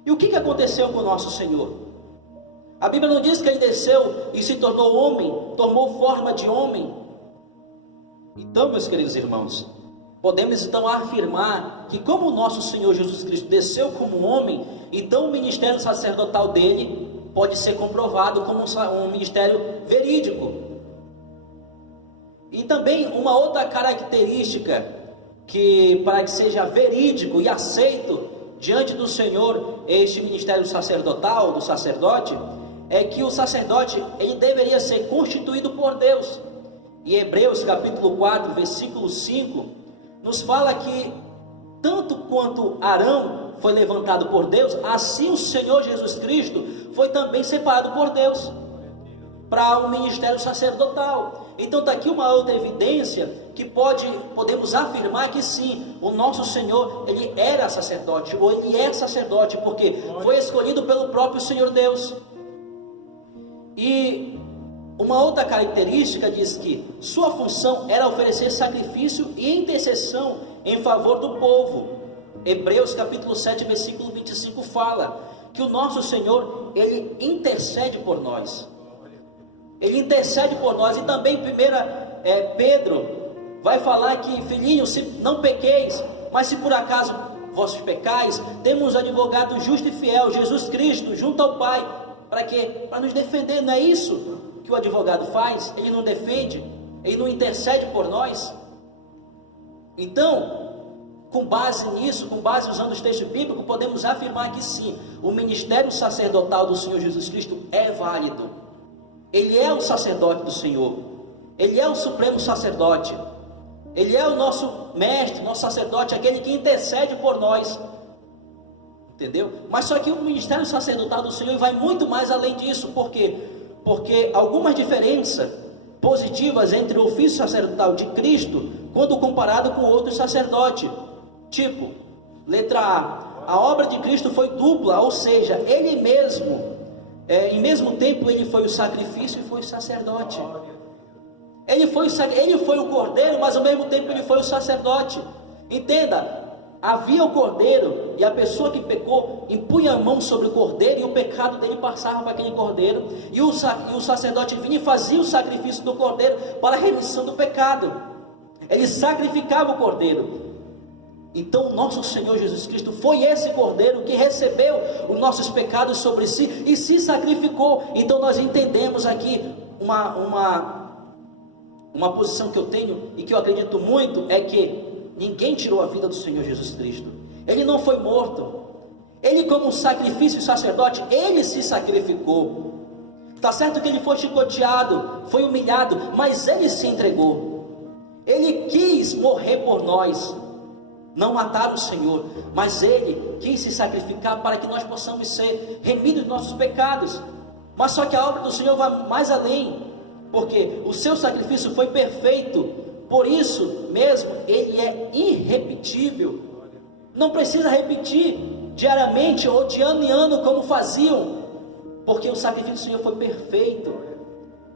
E o que aconteceu com o nosso Senhor? A Bíblia não diz que Ele desceu e se tornou homem, tomou forma de homem. Então, meus queridos irmãos, podemos então afirmar que como o nosso Senhor Jesus Cristo desceu como homem, então o ministério sacerdotal dele pode ser comprovado como um ministério verídico. E também uma outra característica que para que seja verídico e aceito diante do Senhor este ministério sacerdotal, do sacerdote, é que o sacerdote ele deveria ser constituído por Deus. E Hebreus capítulo 4, versículo 5, nos fala que tanto quanto Arão foi levantado por Deus, assim o Senhor Jesus Cristo foi também separado por Deus para o ministério sacerdotal. Então está aqui uma outra evidência que podemos afirmar que sim, o nosso Senhor, ele era sacerdote, ou ele é sacerdote, porque foi escolhido pelo próprio Senhor Deus. E uma outra característica diz que sua função era oferecer sacrifício e intercessão em favor do povo. Hebreus capítulo 7, versículo 25 fala que o nosso Senhor, ele intercede por nós. Ele intercede por nós. E também Pedro vai falar que, filhinhos, se não pequeis, mas se por acaso vossos pecais, temos um advogado justo e fiel, Jesus Cristo, junto ao Pai. Para quê? Para nos defender. Não é isso que o advogado faz? Ele não defende, ele não intercede por nós. Então, com base nisso, com base usando os textos bíblicos, podemos afirmar que sim, o ministério sacerdotal do Senhor Jesus Cristo é válido. Ele é o sacerdote do Senhor, ele é o supremo sacerdote, ele é o nosso mestre, nosso sacerdote, aquele que intercede por nós, entendeu? Mas só que o ministério sacerdotal do Senhor vai muito mais além disso. Por quê? Porque algumas diferenças positivas entre o ofício sacerdotal de Cristo, quando comparado com outros sacerdotes, tipo, letra A obra de Cristo foi dupla, ou seja, ele mesmo, em mesmo tempo ele foi o sacrifício e foi o sacerdote. Ele foi o cordeiro, mas ao mesmo tempo ele foi o sacerdote. Entenda, havia o cordeiro e a pessoa que pecou impunha a mão sobre o cordeiro e o pecado dele passava para aquele cordeiro, e o sacerdote vinha e fazia o sacrifício do cordeiro para a remissão do pecado. Ele sacrificava o cordeiro. Então o nosso Senhor Jesus Cristo foi esse cordeiro que recebeu os nossos pecados sobre si e se sacrificou. Então nós entendemos aqui uma posição que eu tenho e que eu acredito muito, é que ninguém tirou a vida do Senhor Jesus Cristo. Ele não foi morto. Ele, como sacrifício e sacerdote, ele se sacrificou. Está certo que ele foi chicoteado, foi humilhado, mas ele se entregou. Ele quis morrer por nós. Não matar o Senhor, mas ele quis se sacrificar para que nós possamos ser remidos dos nossos pecados. Mas só que a obra do Senhor vai mais além, porque o seu sacrifício foi perfeito. Por isso mesmo, ele é irrepetível. Não precisa repetir diariamente ou de ano em ano como faziam, porque o sacrifício do Senhor foi perfeito.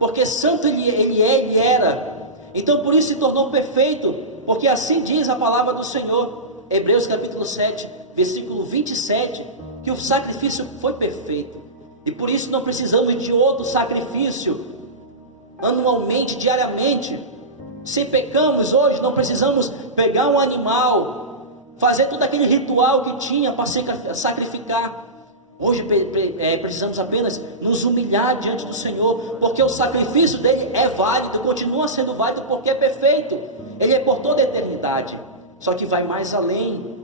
Porque santo ele era. Então por isso se tornou perfeito. Porque assim diz a palavra do Senhor, Hebreus capítulo 7, versículo 27, que o sacrifício foi perfeito. E por isso não precisamos de outro sacrifício, anualmente, diariamente. Se pecamos hoje, não precisamos pegar um animal, fazer todo aquele ritual que tinha para sacrificar. Hoje precisamos apenas nos humilhar diante do Senhor, porque o sacrifício dele é válido, continua sendo válido, porque é perfeito. Ele é por toda a eternidade, só que vai mais além.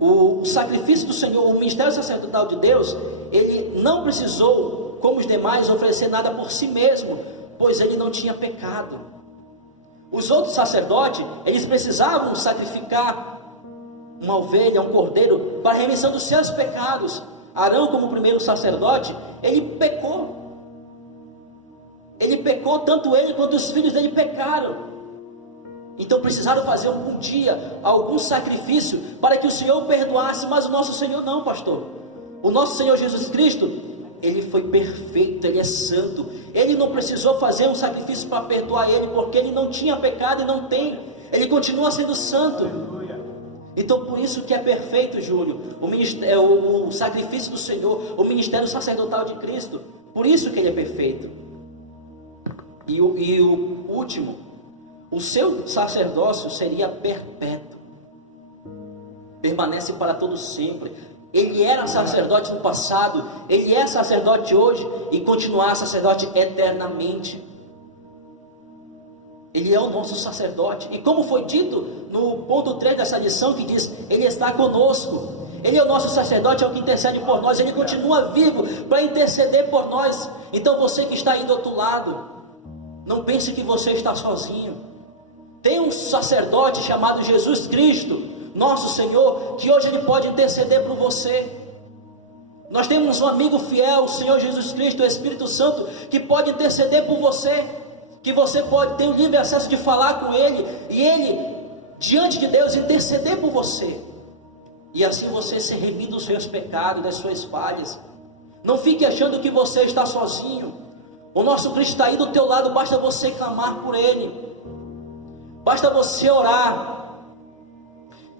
O sacrifício do Senhor, o ministério sacerdotal de Deus, ele não precisou, como os demais, oferecer nada por si mesmo, pois ele não tinha pecado. Os outros sacerdotes, eles precisavam sacrificar uma ovelha, um cordeiro, para a remissão dos seus pecados. Arão, como primeiro sacerdote, ele pecou. Ele pecou, tanto ele quanto os filhos dele pecaram. Então precisaram fazer algum dia, algum sacrifício, para que o Senhor perdoasse. Mas o nosso Senhor não, pastor. O nosso Senhor Jesus Cristo, ele foi perfeito, ele é santo. Ele não precisou fazer um sacrifício para perdoar ele, porque ele não tinha pecado e não tem. Ele continua sendo santo. Então por isso que é perfeito, Júlio, o sacrifício do Senhor, o ministério sacerdotal de Cristo. Por isso que ele é perfeito. E o último, o seu sacerdócio seria perpétuo, permanece para todo sempre. Ele era sacerdote no passado, ele é sacerdote hoje e continuará sacerdote eternamente. Ele é o nosso sacerdote. E como foi dito no ponto 3 dessa lição, que diz, ele está conosco. Ele é o nosso sacerdote, é o que intercede por nós. Ele continua vivo para interceder por nós. Então você que está aí do outro lado, não pense que você está sozinho. Tem um sacerdote chamado Jesus Cristo, nosso Senhor, que hoje ele pode interceder por você. Nós temos um amigo fiel, o Senhor Jesus Cristo, o Espírito Santo, que pode interceder por você. que você pode ter o livre acesso de falar com Ele, e Ele, diante de Deus, interceder por você, e assim você ser remido dos seus pecados, das suas falhas. Não fique achando que você está sozinho. O nosso Cristo está aí do teu lado, basta você clamar por Ele, basta você orar.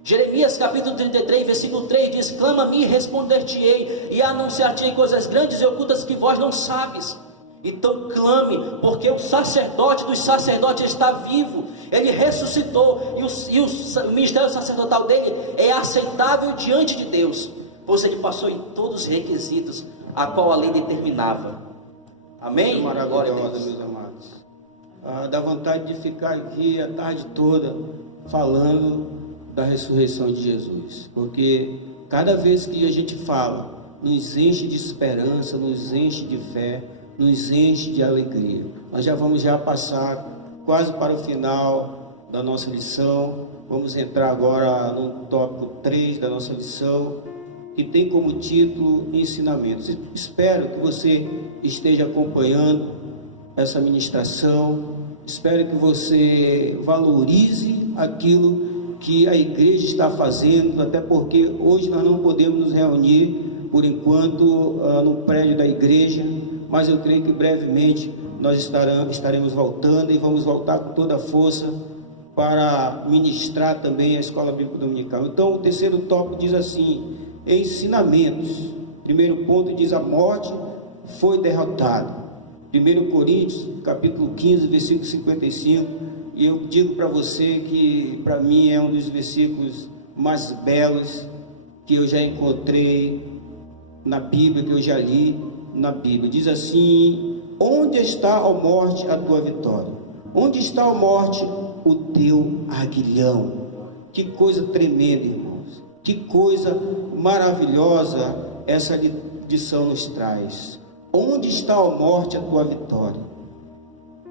Jeremias capítulo 33, versículo 3 diz: clama-me e responder-te-ei, e anunciar-te-ei coisas grandes e ocultas que vós não sabes. Então clame, porque o sacerdote dos sacerdotes está vivo, ele ressuscitou, e o ministério sacerdotal dele é aceitável diante de Deus, pois ele passou em todos os requisitos a qual a lei determinava. Amém? Maravilhosa, meus amados. Dá vontade de ficar aqui a tarde toda falando da ressurreição de Jesus, porque cada vez que a gente fala, nos enche de esperança, nos enche de fé, nos enche de alegria. Nós já vamos passar quase para o final da nossa lição. Vamos entrar agora no tópico 3 da nossa lição, que tem como título ensinamentos. Espero que você esteja acompanhando essa ministração. Espero que você valorize aquilo que a igreja está fazendo, até porque hoje nós não podemos nos reunir, por enquanto, no prédio da igreja, mas eu creio que brevemente nós estaremos voltando, e vamos voltar com toda a força para ministrar também a Escola Bíblica Dominical. Então, o terceiro tópico diz assim: ensinamentos. Primeiro ponto diz: a morte foi derrotada. 1 Coríntios, capítulo 15, versículo 55. E eu digo para você que, para mim, é um dos versículos mais belos que eu já encontrei na Bíblia, que eu já li na Bíblia. Diz assim: onde está, ó morte, a tua vitória? Onde está, ó morte, o teu aguilhão? Que coisa tremenda, irmãos. Que coisa maravilhosa essa lição nos traz. Onde está, ó morte, a tua vitória?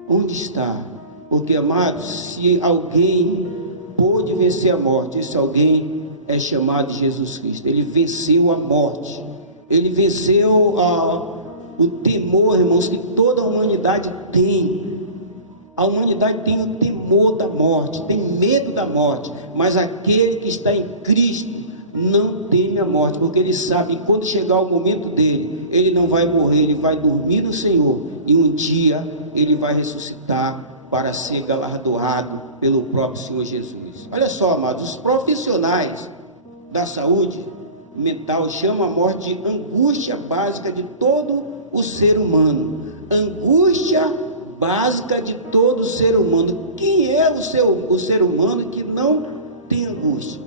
Onde está? Porque, amados, se alguém pôde vencer a morte, esse alguém é chamado de Jesus Cristo. Ele venceu a morte. Ele venceu o temor, irmãos, que toda a humanidade tem. A humanidade tem o temor da morte, tem medo da morte. Mas aquele que está em Cristo não teme a morte, porque ele sabe que quando chegar o momento dele, ele não vai morrer, ele vai dormir no Senhor, e um dia ele vai ressuscitar para ser galardoado pelo próprio Senhor Jesus. Olha só, amados, os profissionais da saúde mental chamam a morte de angústia básica de todo o ser humano. Angústia básica de todo o ser humano. Quem é o ser humano que não tem angústia?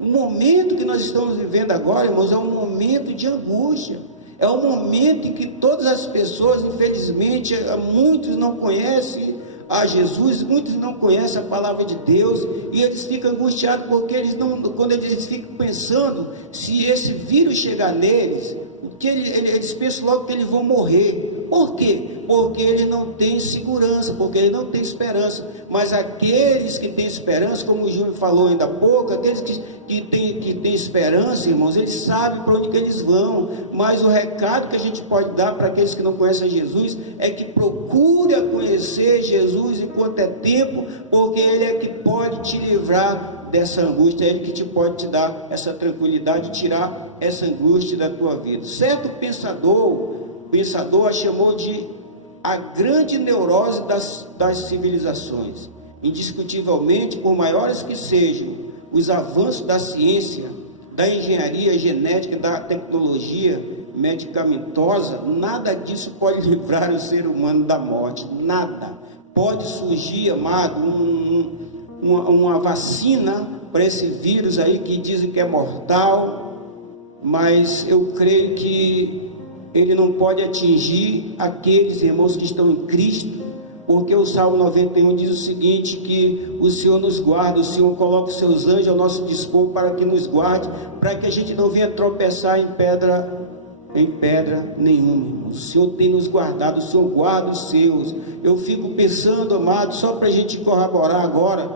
O momento que nós estamos vivendo agora, irmãos, é um momento de angústia. É um momento em que todas as pessoas, infelizmente, muitos não conhecem a Jesus, muitos não conhecem a palavra de Deus, e eles ficam angustiados porque quando eles ficam pensando, se esse vírus chegar neles, eles pensam logo que eles vão morrer. Por quê? Porque ele não tem segurança, porque ele não tem esperança. Mas aqueles que têm esperança, como o Júlio falou ainda há pouco, aqueles que têm esperança, irmãos, eles sabem para onde que eles vão. Mas o recado que a gente pode dar para aqueles que não conhecem Jesus é que procure conhecer Jesus enquanto é tempo, porque Ele é que pode te livrar dessa angústia, é Ele que pode te dar essa tranquilidade, tirar essa angústia da tua vida. Certo pensador a chamou de a grande neurose das civilizações. Indiscutivelmente, por maiores que sejam os avanços da ciência, da engenharia genética, da tecnologia medicamentosa, nada disso pode livrar o ser humano da morte. Nada. Pode surgir, amado, uma vacina para esse vírus aí que dizem que é mortal, mas eu creio que ele não pode atingir aqueles irmãos que estão em Cristo, porque o Salmo 91 diz o seguinte, que o Senhor nos guarda, o Senhor coloca os seus anjos ao nosso dispor para que nos guarde, para que a gente não venha tropeçar em pedra nenhuma, irmãos. O Senhor tem nos guardado, o Senhor guarda os seus. Eu fico pensando, amado, só para a gente corroborar agora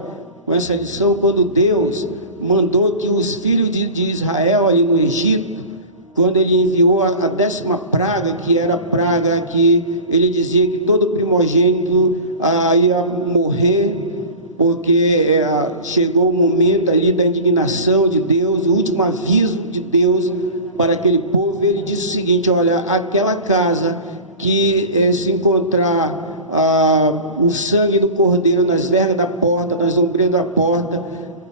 com essa lição, quando Deus mandou que os filhos de Israel ali no Egito quando ele enviou a 10ª praga, que era a praga que ele dizia que todo primogênito ia morrer, porque chegou o momento ali da indignação de Deus, o último aviso de Deus para aquele povo. Ele disse o seguinte: olha, aquela casa que se encontrar o sangue do cordeiro nas vergas da porta, nas ombreiras da porta,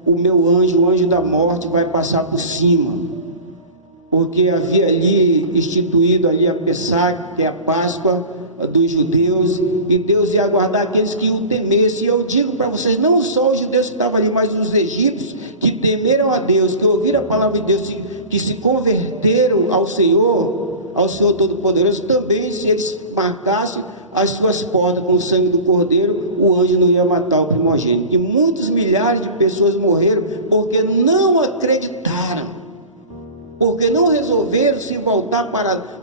o meu anjo, o anjo da morte, vai passar por cima. Porque havia ali instituído ali a Pessach, que é a Páscoa dos judeus, e Deus ia guardar aqueles que o temessem. E eu digo para vocês, não só os judeus que estavam ali, mas os egípcios que temeram a Deus, que ouviram a palavra de Deus, que se converteram ao Senhor Todo-Poderoso, também, se eles marcassem as suas portas com o sangue do cordeiro, o anjo não ia matar o primogênito. E muitos milhares de pessoas morreram porque não acreditaram, porque não resolveram se voltar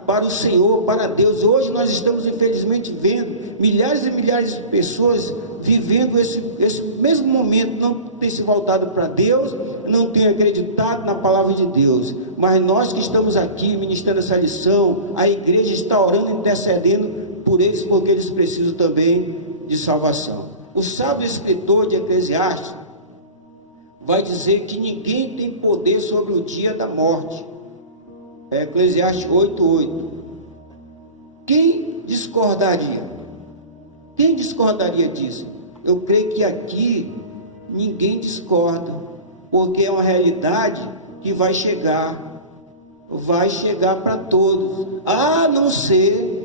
para o Senhor, para Deus. Hoje nós estamos infelizmente vendo milhares e milhares de pessoas vivendo esse mesmo momento, não tem se voltado para Deus, não tem acreditado na palavra de Deus. Mas nós que estamos aqui ministrando essa lição, a igreja está orando e intercedendo por eles, porque eles precisam também de salvação. O sábio escritor de Eclesiastes vai dizer que ninguém tem poder sobre o dia da morte. É Eclesiastes 8:8. Quem discordaria? Quem discordaria disso? Eu creio que aqui ninguém discorda, porque é uma realidade que vai chegar para todos, a não ser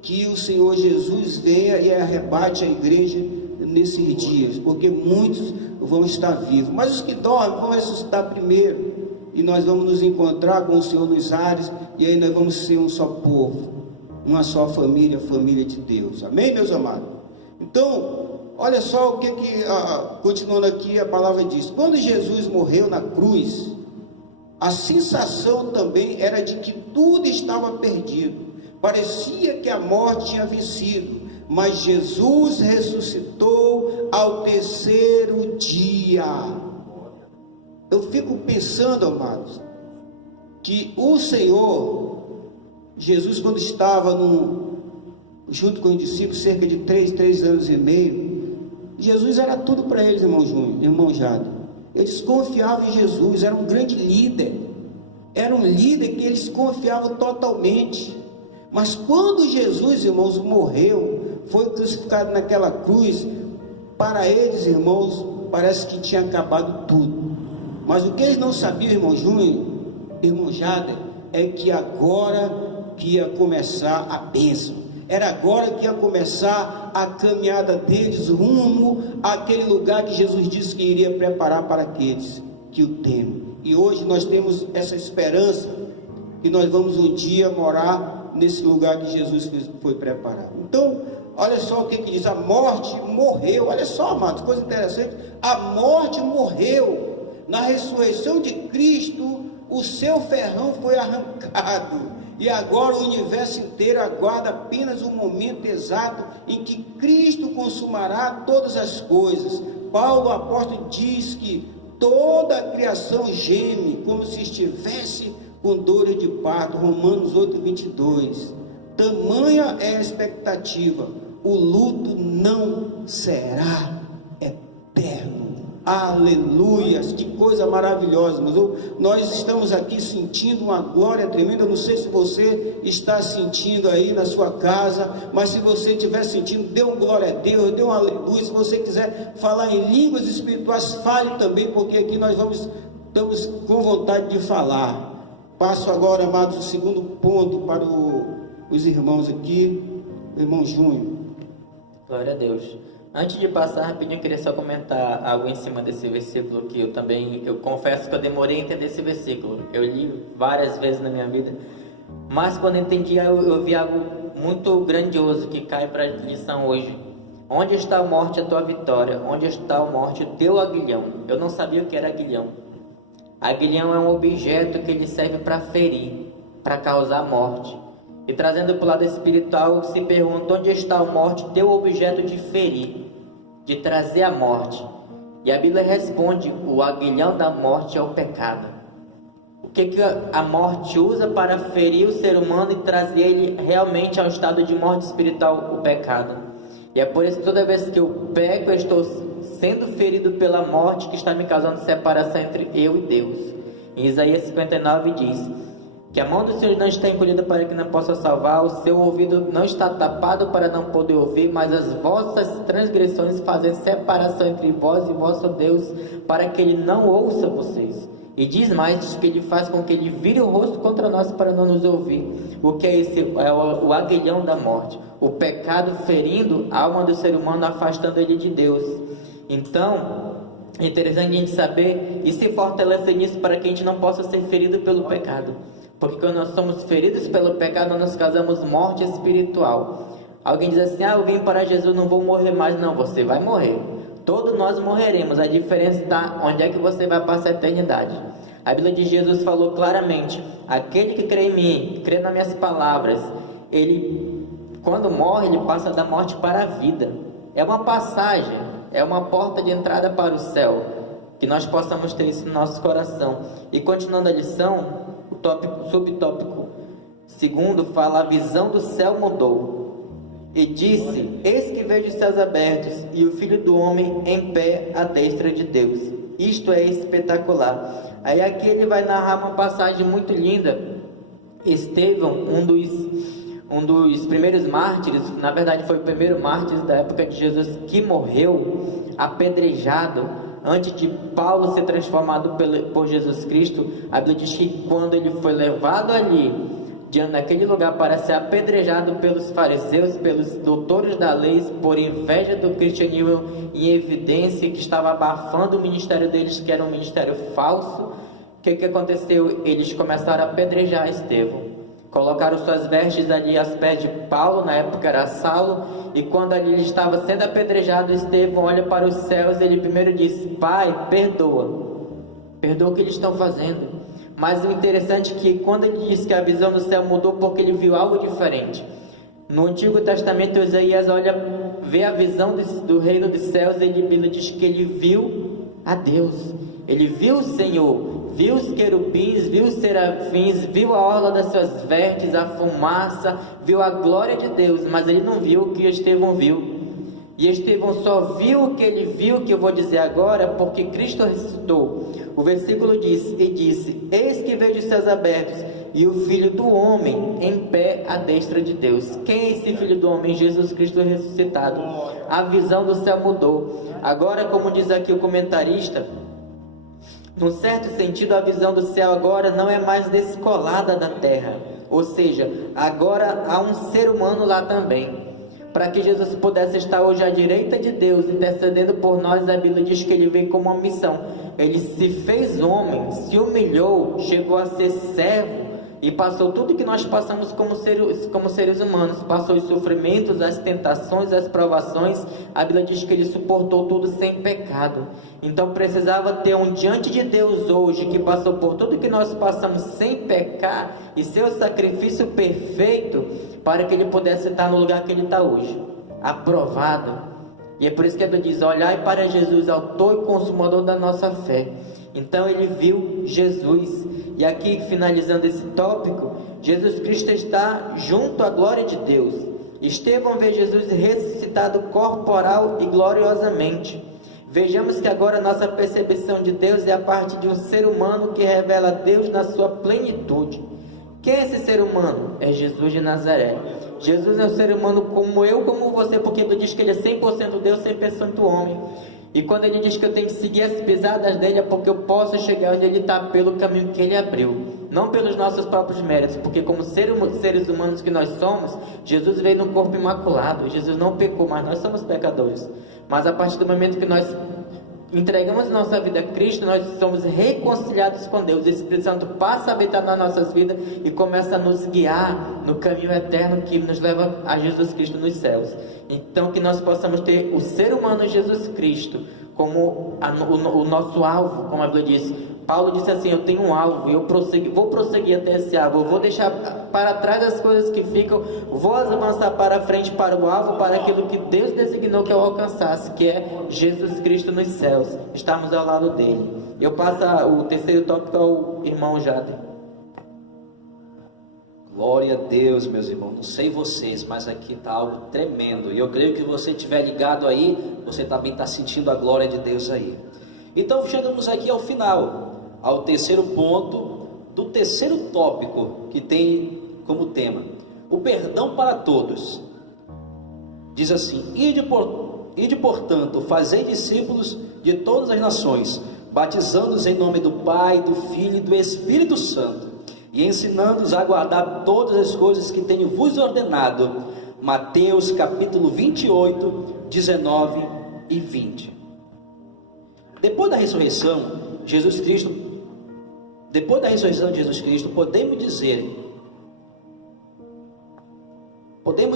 que o Senhor Jesus venha e arrebate a igreja nesses dias, porque muitos vão estar vivos, mas os que dormem vão ressuscitar primeiro, e nós vamos nos encontrar com o Senhor nos ares, e aí nós vamos ser um só povo, uma só família, família de Deus. Amém, meus amados? Então, olha só o que continuando aqui, a palavra diz: quando Jesus morreu na cruz, a sensação também era de que tudo estava perdido. Parecia que a morte tinha vencido, mas Jesus ressuscitou ao 3º dia. Eu fico pensando, amados, que o Senhor Jesus, quando estava junto com os discípulos, cerca de 3 anos e meio, Jesus era tudo para eles, irmão Jado. Eles confiavam em Jesus, era um grande líder, era um líder que eles confiavam totalmente. Mas quando Jesus, irmãos, morreu, foi crucificado naquela cruz, para eles, irmãos, parece que tinha acabado tudo. Mas o que eles não sabiam, irmão Júnior, irmão Jader, é que agora que ia começar a bênção. Era agora que ia começar a caminhada deles rumo àquele lugar que Jesus disse que iria preparar para aqueles que o temem. E hoje nós temos essa esperança que nós vamos um dia morar nesse lugar que Jesus foi preparar. Então, olha só o que diz: a morte morreu. Olha só, amados, coisa interessante: a morte morreu. Na ressurreição de Cristo, o seu ferrão foi arrancado, e agora o universo inteiro aguarda apenas o momento exato em que Cristo consumará todas as coisas. Paulo, o apóstolo, diz que toda a criação geme como se estivesse com dores de parto. Romanos 8:22. Tamanha é a expectativa, o luto não será eterno. Aleluias, que coisa maravilhosa. Mas nós estamos aqui sentindo uma glória tremenda. Eu não sei se você está sentindo aí na sua casa, mas se você estiver sentindo, dê um glória a Deus, dê um aleluia. Se você quiser falar em línguas espirituais, fale também, porque aqui nós estamos com vontade de falar. Passo agora, amados, o segundo ponto para os irmãos aqui, irmão Júnior. Glória a Deus. Antes de passar rapidinho, eu queria só comentar algo em cima desse versículo que eu confesso que eu demorei a entender esse versículo. Eu li várias vezes na minha vida, mas quando entendi, eu vi algo muito grandioso que cai para a lição hoje. Onde está a morte, a tua vitória? Onde está a morte, o teu aguilhão? Eu não sabia o que era aguilhão. Aguilhão é um objeto que ele serve para ferir, para causar morte. E trazendo para o lado espiritual, se pergunta: onde está a morte, teu objeto de ferir, de trazer a morte? E a Bíblia responde: o aguilhão da morte é o pecado. que a morte usa para ferir o ser humano e trazer ele realmente ao estado de morte espiritual, o pecado. E é por isso que toda vez que eu peco, eu estou sendo ferido pela morte que está me causando separação entre eu e Deus. Em Isaías 59 diz que a mão do Senhor não está encolhida para que não possa salvar, o seu ouvido não está tapado para não poder ouvir, mas as vossas transgressões fazem separação entre vós e vosso Deus, para que ele não ouça vocês. E diz mais, diz que ele faz com que ele vire o rosto contra nós para não nos ouvir. O que é esse? É o aguilhão da morte. O pecado ferindo a alma do ser humano, afastando ele de Deus. Então, é interessante a gente saber e se fortalecer nisso para que a gente não possa ser ferido pelo pecado. Porque quando nós somos feridos pelo pecado, nós causamos morte espiritual. Alguém diz assim, eu vim para Jesus, não vou morrer mais. Não, você vai morrer. Todos nós morreremos, a diferença está onde é que você vai passar a eternidade. A Bíblia de Jesus falou claramente, aquele que crê em mim, crê nas minhas palavras, ele, quando morre, ele passa da morte para a vida. É uma passagem, é uma porta de entrada para o céu, que nós possamos ter isso no nosso coração. E continuando a lição, o subtópico segundo fala, a visão do céu mudou. E disse, eis que vejo os céus abertos e o Filho do Homem em pé à destra de Deus. Isto é espetacular. Aí aqui ele vai narrar uma passagem muito linda. Estevão, um dos primeiros mártires, na verdade foi o primeiro mártir da época de Jesus, que morreu apedrejado antes de Paulo ser transformado por Jesus Cristo. A Bíblia diz que quando ele foi levado ali, naquele lugar, para ser apedrejado pelos fariseus, pelos doutores da lei, por inveja do cristianismo em evidência, que estava abafando o ministério deles, que era um ministério falso, o que aconteceu? Eles começaram a apedrejar Estevão, colocaram suas vestes ali aos pés de Paulo, na época era Saulo, e quando ali ele estava sendo apedrejado, Estevão olha para os céus, ele primeiro diz, Pai, perdoa o que eles estão fazendo. Mas o interessante é que quando ele diz que a visão do céu mudou, porque ele viu algo diferente. No Antigo Testamento, Isaías vê a visão do reino dos céus, e a Bíblia diz que ele viu a Deus. Ele viu o Senhor, viu os querubins, viu os serafins, viu a orla das suas vestes, a fumaça, viu a glória de Deus, mas ele não viu o que Estevão viu. E Estevão só viu o que ele viu, que eu vou dizer agora, porque Cristo ressuscitou. O versículo diz, e disse, eis que vejo os céus abertos, e o Filho do Homem em pé à destra de Deus. Quem é esse Filho do Homem? Jesus Cristo ressuscitado. A visão do céu mudou. Agora, como diz aqui o comentarista, num certo sentido, a visão do céu agora não é mais descolada da terra. Ou seja, agora há um ser humano lá também. Para que Jesus pudesse estar hoje à direita de Deus, intercedendo por nós, a Bíblia diz que ele veio com uma missão. Ele se fez homem, se humilhou, chegou a ser servo e passou tudo que nós passamos como seres humanos. Passou os sofrimentos, as tentações, as provações. A Bíblia diz que ele suportou tudo sem pecado. Então precisava ter um diante de Deus hoje que passou por tudo que nós passamos sem pecar e seu sacrifício perfeito, para que ele pudesse estar no lugar que ele está hoje, aprovado. E é por isso que a Bíblia diz, olhai para Jesus, autor e consumador da nossa fé. Então ele viu Jesus. E aqui, finalizando esse tópico, Jesus Cristo está junto à glória de Deus. Estevão vê Jesus ressuscitado corporal e gloriosamente. Vejamos que agora nossa percepção de Deus é a parte de um ser humano que revela Deus na sua plenitude. Quem é esse ser humano? É Jesus de Nazaré. Jesus é um ser humano como eu, como você, porque ele diz que ele é 100% Deus, 100% homem. E quando ele diz que eu tenho que seguir as pisadas dele, é porque eu posso chegar onde ele está pelo caminho que ele abriu, não pelos nossos próprios méritos, porque como seres humanos que nós somos, Jesus veio no corpo imaculado, Jesus não pecou, mas nós somos pecadores. Mas a partir do momento que nós entregamos nossa vida a Cristo, nós somos reconciliados com Deus. O Espírito Santo passa a habitar nas nossas vidas e começa a nos guiar no caminho eterno que nos leva a Jesus Cristo nos céus. Então que nós possamos ter o ser humano Jesus Cristo como o nosso alvo, como a Bíblia diz. Paulo disse assim, eu tenho um alvo, vou prosseguir até esse alvo, eu vou deixar para trás as coisas que ficam, vou avançar para frente para o alvo, para aquilo que Deus designou que eu alcançasse, que é Jesus Cristo nos céus, estamos ao lado dele. Eu passo o terceiro tópico ao irmão Jader. Glória a Deus, meus irmãos. Não sei vocês, mas aqui está algo tremendo. E eu creio que você estiver ligado aí, você também está sentindo a glória de Deus aí. Então chegamos aqui ao final, ao terceiro ponto, do terceiro tópico que tem como tema: o perdão para todos. Diz assim: Ide, portanto, fazei discípulos de todas as nações, batizando-os em nome do Pai, do Filho e do Espírito Santo, e ensinando-os a guardar todas as coisas que tenho vos ordenado. Mateus capítulo 28, 19 e 20. Depois da ressurreição de Jesus Cristo, podemos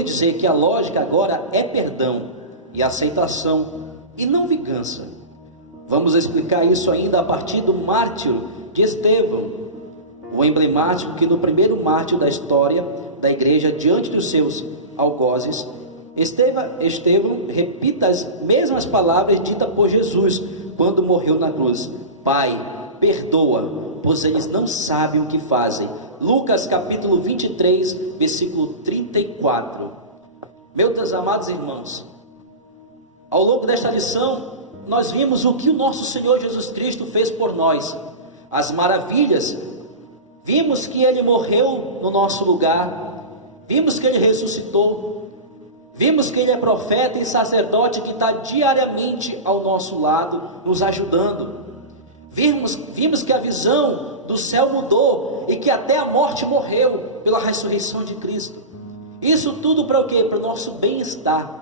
dizer que a lógica agora é perdão e aceitação, e não vingança. Vamos explicar isso ainda a partir do mártiro de Estevão, o emblemático que no primeiro mártir da história da igreja, diante dos seus algozes, Estevão repita as mesmas palavras ditas por Jesus quando morreu na cruz: Pai, perdoa, pois eles não sabem o que fazem. Lucas capítulo 23, versículo 34. Meus amados irmãos, ao longo desta lição, nós vimos o que o nosso Senhor Jesus Cristo fez por nós, as maravilhas. Vimos que Ele morreu no nosso lugar, vimos que Ele ressuscitou, vimos que Ele é profeta e sacerdote que está diariamente ao nosso lado, nos ajudando. Vimos que a visão do céu mudou e que até a morte morreu pela ressurreição de Cristo. Isso tudo para o quê? Para o nosso bem-estar.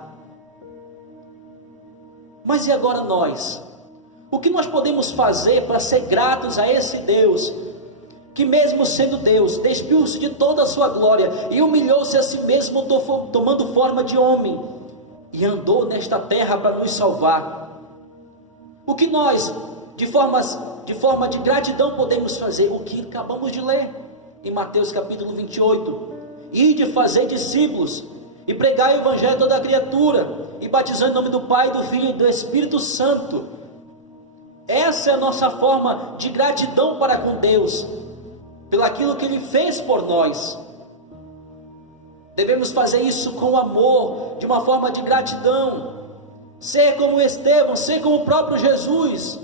Mas e agora nós? O que nós podemos fazer para ser gratos a esse Deus, que mesmo sendo Deus, despiu-se de toda a sua glória e humilhou-se a si mesmo, tomando forma de homem, e andou nesta terra para nos salvar? O que nós, de forma de gratidão, podemos fazer? O que acabamos de ler em Mateus capítulo 28: Ide fazer discípulos e pregai o evangelho a toda a criatura, e batizando em nome do Pai, do Filho e do Espírito Santo. Essa é a nossa forma de gratidão para com Deus, pelo aquilo que Ele fez por nós. Devemos fazer isso com amor, de uma forma de gratidão, ser como Estevão, ser como o próprio Jesus,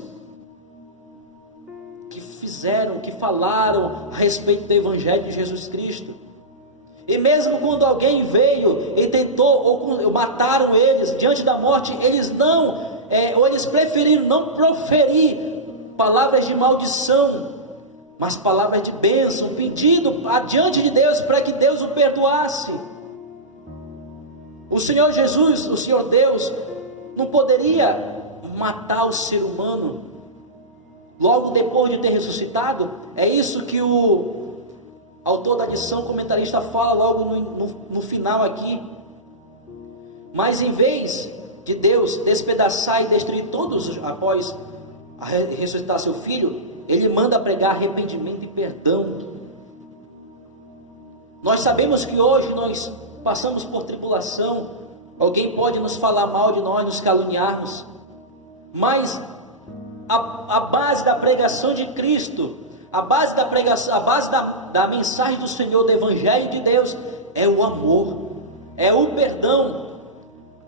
que falaram a respeito do evangelho de Jesus Cristo. E mesmo quando alguém veio e tentou, ou mataram eles diante da morte, eles preferiram não proferir palavras de maldição, mas palavras de bênção, pedindo adiante de Deus para que Deus o perdoasse. O Senhor Jesus, o Senhor Deus, não poderia matar o ser humano logo depois de ter ressuscitado. É isso que o autor da lição, comentarista, fala logo no final aqui. Mas em vez de Deus despedaçar e destruir todos após ressuscitar seu filho, Ele manda pregar arrependimento e perdão. Nós sabemos que hoje nós passamos por tribulação. Alguém pode nos falar mal de nós, nos caluniarmos, mas a base da pregação de Cristo, a base da mensagem do Senhor, do Evangelho de Deus, é o amor, é o perdão.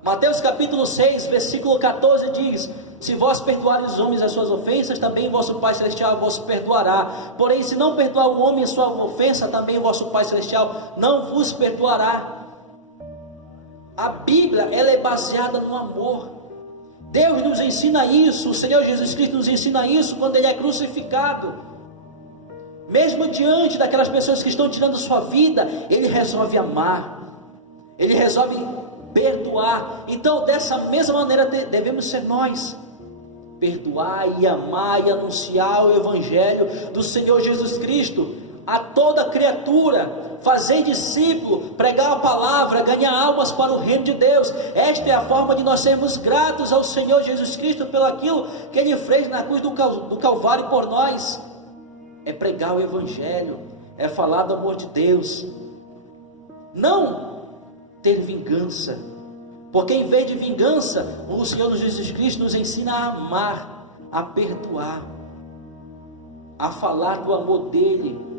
Mateus capítulo 6, versículo 14 diz: Se vós perdoares os homens as suas ofensas, também vosso Pai Celestial vos perdoará. Porém, se não perdoar o homem a sua ofensa, também o vosso Pai Celestial não vos perdoará. A Bíblia, ela é baseada no amor. Deus nos ensina isso, o Senhor Jesus Cristo nos ensina isso quando Ele é crucificado. Mesmo diante daquelas pessoas que estão tirando sua vida, Ele resolve amar, Ele resolve perdoar. Então, dessa mesma maneira devemos ser nós: perdoar e amar e anunciar o Evangelho do Senhor Jesus Cristo a toda criatura, fazer discípulo, pregar a palavra, ganhar almas para o reino de Deus. Esta é a forma de nós sermos gratos ao Senhor Jesus Cristo pelo aquilo que Ele fez na cruz do Calvário por nós. É pregar o Evangelho, é falar do amor de Deus, não ter vingança, porque em vez de vingança, o Senhor Jesus Cristo nos ensina a amar, a perdoar, a falar do amor dEle,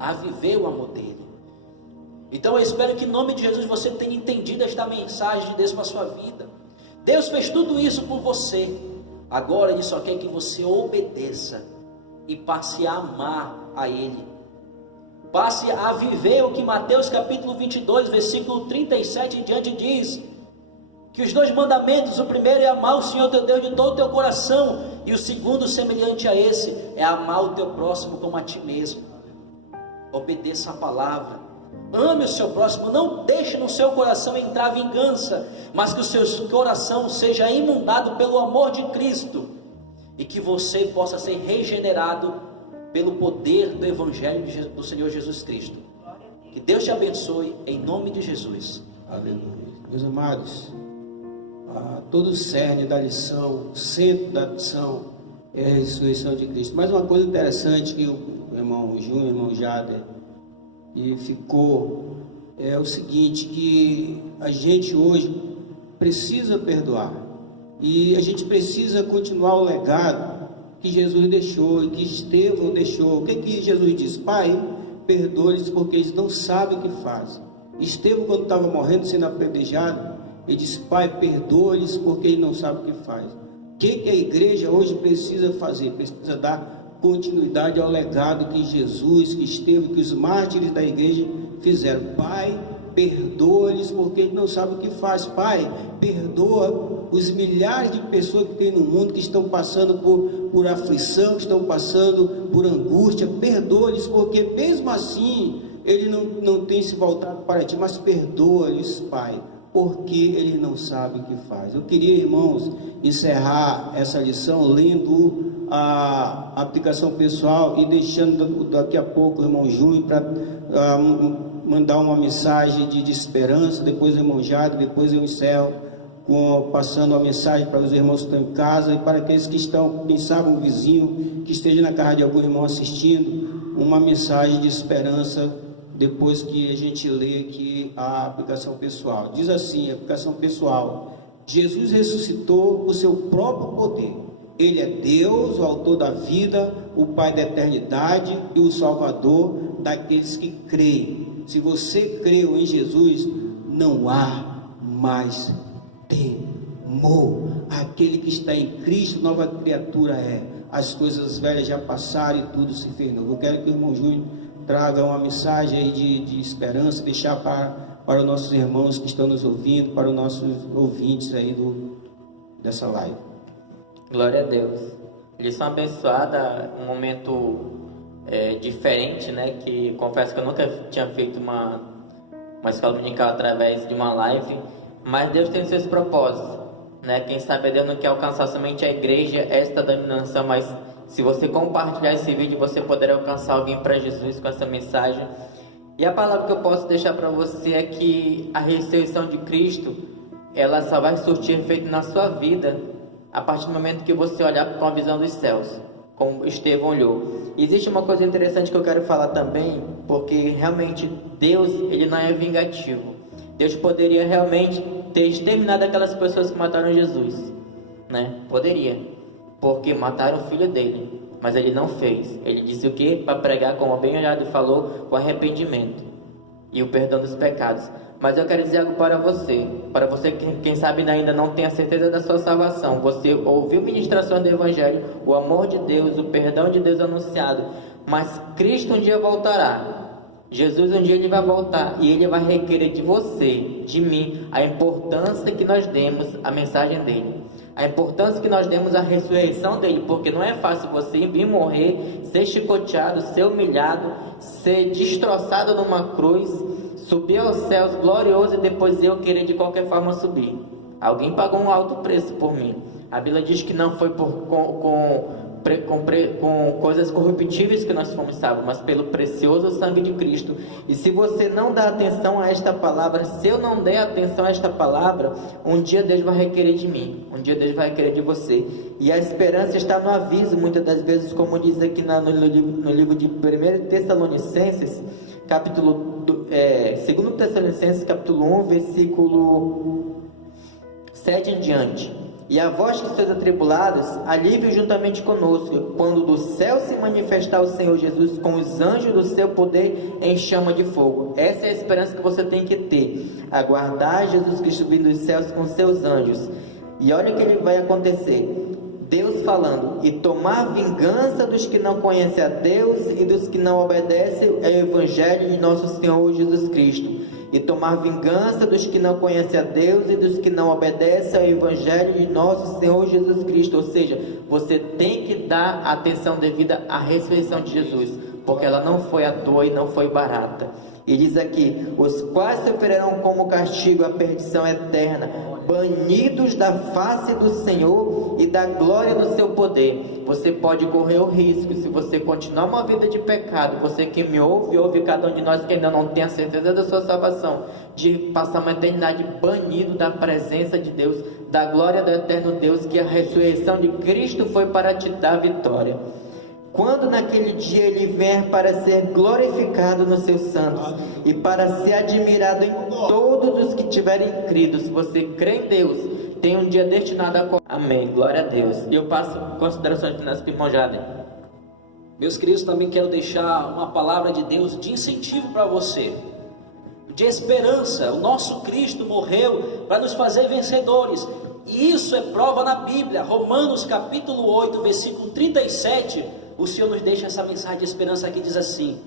a viver o amor dEle. Então eu espero que em nome de Jesus você tenha entendido esta mensagem de Deus para a sua vida. Deus fez tudo isso por você. Agora Ele só quer que você obedeça e passe a amar a Ele. Passe a viver o que Mateus capítulo 22, versículo 37 em diante diz. Que os 2 mandamentos, o primeiro é amar o Senhor teu Deus de todo o teu coração. E o segundo, semelhante a esse, é amar o teu próximo como a ti mesmo. Obedeça a palavra. Ame o seu próximo. Não deixe no seu coração entrar vingança, mas que o seu coração seja inundado pelo amor de Cristo. E que você possa ser regenerado pelo poder do Evangelho do Senhor Jesus Cristo. Que Deus te abençoe em nome de Jesus. Aleluia. Meus amados, todo o cerne da lição, o centro da lição é a ressurreição de Cristo. Mas uma coisa interessante que o irmão Júnior, o irmão Jader, e ficou, é o seguinte, que a gente hoje precisa perdoar. E a gente precisa continuar o legado que Jesus deixou e que Estevão deixou. O que Jesus disse? Pai, perdoa-lhes porque eles não sabem o que fazem. Estevão, quando estava morrendo, sendo apedrejado, ele disse: Pai, perdoa-lhes porque eles não sabem o que fazem. O que a igreja hoje precisa fazer? Precisa dar continuidade ao legado que Jesus, que Estevão, que os mártires da igreja fizeram. Pai, perdoa-lhes porque eles não sabem o que faz. Pai, perdoa os milhares de pessoas que tem no mundo, que estão passando por aflição, que estão passando por angústia. Perdoa-lhes porque mesmo assim ele não tem se voltado para ti, mas perdoa-lhes, Pai, porque ele não sabe o que faz. Eu queria, irmãos, encerrar essa lição lendo a aplicação pessoal e deixando daqui a pouco o irmão Júnior para mandar uma mensagem de esperança, depois o irmão Jade, depois eu encerro passando uma mensagem para os irmãos que estão em casa e para aqueles que estão, quem sabe um vizinho que esteja na casa de algum irmão assistindo, uma mensagem de esperança depois que a gente lê aqui a aplicação pessoal. Diz assim, a aplicação pessoal: Jesus ressuscitou por seu próprio poder. Ele é Deus, o autor da vida, o Pai da eternidade e o Salvador daqueles que creem. Se você creu em Jesus, não há mais temor. Aquele que está em Cristo, nova criatura é. As coisas velhas já passaram e tudo se fez novo. Eu quero que o irmão Júnior traga uma mensagem aí de esperança, deixar para os nossos irmãos que estão nos ouvindo, para os nossos ouvintes aí dessa live. Glória a Deus. Lição abençoada, um momento diferente, né? Que confesso que eu nunca tinha feito uma escola dominical através de uma live, mas Deus tem os seus propósitos, né? Quem sabe Deus não quer alcançar somente a igreja, esta denominação, mas se você compartilhar esse vídeo, você poderá alcançar alguém para Jesus com essa mensagem. E a palavra que eu posso deixar para você é que a ressurreição de Cristo, ela só vai surtir efeito na sua vida a partir do momento que você olhar com a visão dos céus, como Estevão olhou. Existe uma coisa interessante que eu quero falar também, porque realmente Deus, ele não é vingativo. Deus poderia realmente ter exterminado aquelas pessoas que mataram Jesus, né? Poderia, porque mataram o filho dele, mas ele não fez. Ele disse o quê? Para pregar, como bem olhado falou, o arrependimento e o perdão dos pecados. Mas eu quero dizer algo para você que quem sabe ainda não tem a certeza da sua salvação. Você ouviu ministração do Evangelho, o amor de Deus, o perdão de Deus anunciado, mas Cristo um dia voltará. Jesus um dia ele vai voltar e ele vai requerer de você, de mim, a importância que nós demos à mensagem dele, a importância que nós demos à ressurreição dele, porque não é fácil você vir morrer, ser chicoteado, ser humilhado, ser destroçado numa cruz, subir aos céus glorioso e depois eu querer de qualquer forma subir. Alguém pagou um alto preço por mim. A Bíblia diz que não foi com coisas corruptíveis que nós fomos salvos, mas pelo precioso sangue de Cristo. E se você não dá atenção a esta palavra, se eu não der atenção a esta palavra, um dia Deus vai requerer de mim, um dia Deus vai requerer de você. E a esperança está no aviso, muitas das vezes, como diz aqui no livro de 1 Tessalonicenses, capítulo 2 Tessalonicenses, capítulo 1, versículo 7 em diante. E a vós que sois atribulados, alívio juntamente conosco, quando do céu se manifestar o Senhor Jesus com os anjos do seu poder em chama de fogo. Essa é a esperança que você tem que ter. Aguardar Jesus Cristo vindo dos céus com seus anjos. E olha o que ele vai acontecer. Deus falando, e tomar vingança dos que não conhecem a Deus e dos que não obedecem ao Evangelho de nosso Senhor Jesus Cristo. E tomar vingança dos que não conhecem a Deus e dos que não obedecem ao Evangelho de nosso Senhor Jesus Cristo. Ou seja, você tem que dar atenção devida à ressurreição de Jesus, porque ela não foi à toa e não foi barata. E diz aqui, os quais sofrerão como castigo a perdição eterna, banidos da face do Senhor e da glória do seu poder. Você pode correr o risco, se você continuar uma vida de pecado, você que me ouve, ouve cada um de nós que ainda não tem a certeza da sua salvação, de passar uma eternidade banido da presença de Deus, da glória do eterno Deus, que a ressurreição de Cristo foi para te dar vitória. Quando naquele dia ele vier para ser glorificado nos seus santos e para ser admirado em todos os que tiverem crido. Se você crê em Deus, tem um dia destinado a... Amém, glória a Deus. E eu passo considerações finais para o irmão Jaden. Meus queridos, também quero deixar uma palavra de Deus de incentivo para você, de esperança. O nosso Cristo morreu para nos fazer vencedores, e isso é prova na Bíblia. Romanos capítulo 8, versículo 37, o Senhor nos deixa essa mensagem de esperança que diz assim: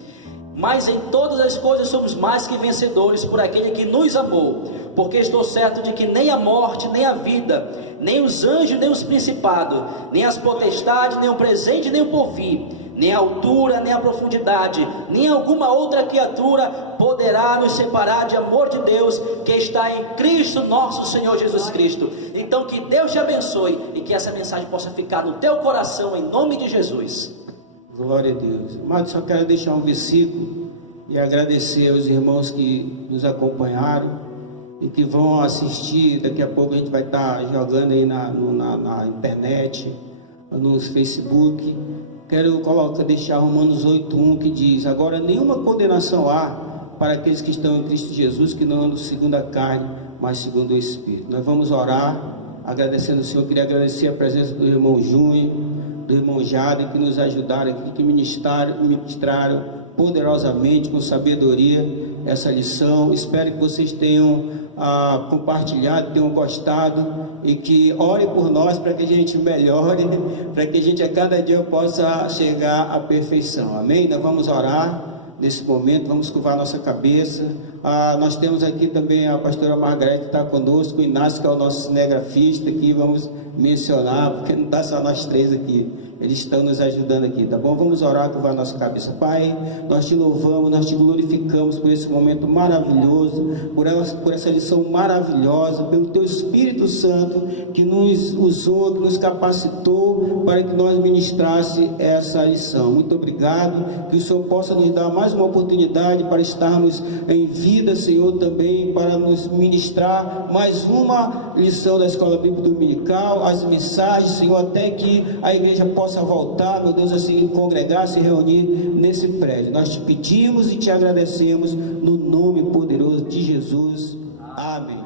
mas em todas as coisas somos mais que vencedores por aquele que nos amou, porque estou certo de que nem a morte, nem a vida, nem os anjos, nem os principados, nem as potestades, nem o presente, nem o porvir, nem a altura, nem a profundidade, nem alguma outra criatura poderá nos separar de amor de Deus que está em Cristo nosso Senhor Jesus Cristo. Então que Deus te abençoe e que essa mensagem possa ficar no teu coração em nome de Jesus. Glória a Deus. Mas só quero deixar um versículo e agradecer aos irmãos que nos acompanharam e que vão assistir. Daqui a pouco a gente vai estar jogando aí na internet, no Facebook. Quero deixar Romanos 8:1, que diz: agora nenhuma condenação há para aqueles que estão em Cristo Jesus, que não andam segundo a carne, mas segundo o Espírito. Nós vamos orar agradecendo ao Senhor. Queria agradecer a presença do irmão Júnior, do irmão Jaden, que nos ajudaram aqui, que ministraram poderosamente, com sabedoria, essa lição. Espero que vocês tenham compartilhado, tenham gostado, e que orem por nós para que a gente melhore, para que a gente a cada dia possa chegar à perfeição. Amém? Nós vamos orar nesse momento, vamos curvar nossa cabeça. Nós temos aqui também a pastora Margarete, que está conosco, o Inácio, que é o nosso cinegrafista, que vamos mencionar, porque não está só nós três aqui, eles estão nos ajudando aqui, tá bom? Vamos orar, curvar nossa cabeça. Pai, nós te louvamos, nós te glorificamos por esse momento maravilhoso, por essa lição maravilhosa, pelo teu Espírito Santo que nos usou, que nos capacitou para que nós ministrasse essa lição. Muito obrigado, que o Senhor possa nos dar mais uma oportunidade para estarmos em vida, Senhor, também para nos ministrar mais uma lição da Escola Bíblica Dominical, as mensagens, Senhor, até que a igreja possa voltar, meu Deus, a se congregar, se reunir nesse prédio. Nós te pedimos e te agradecemos no nome poderoso de Jesus. Amém.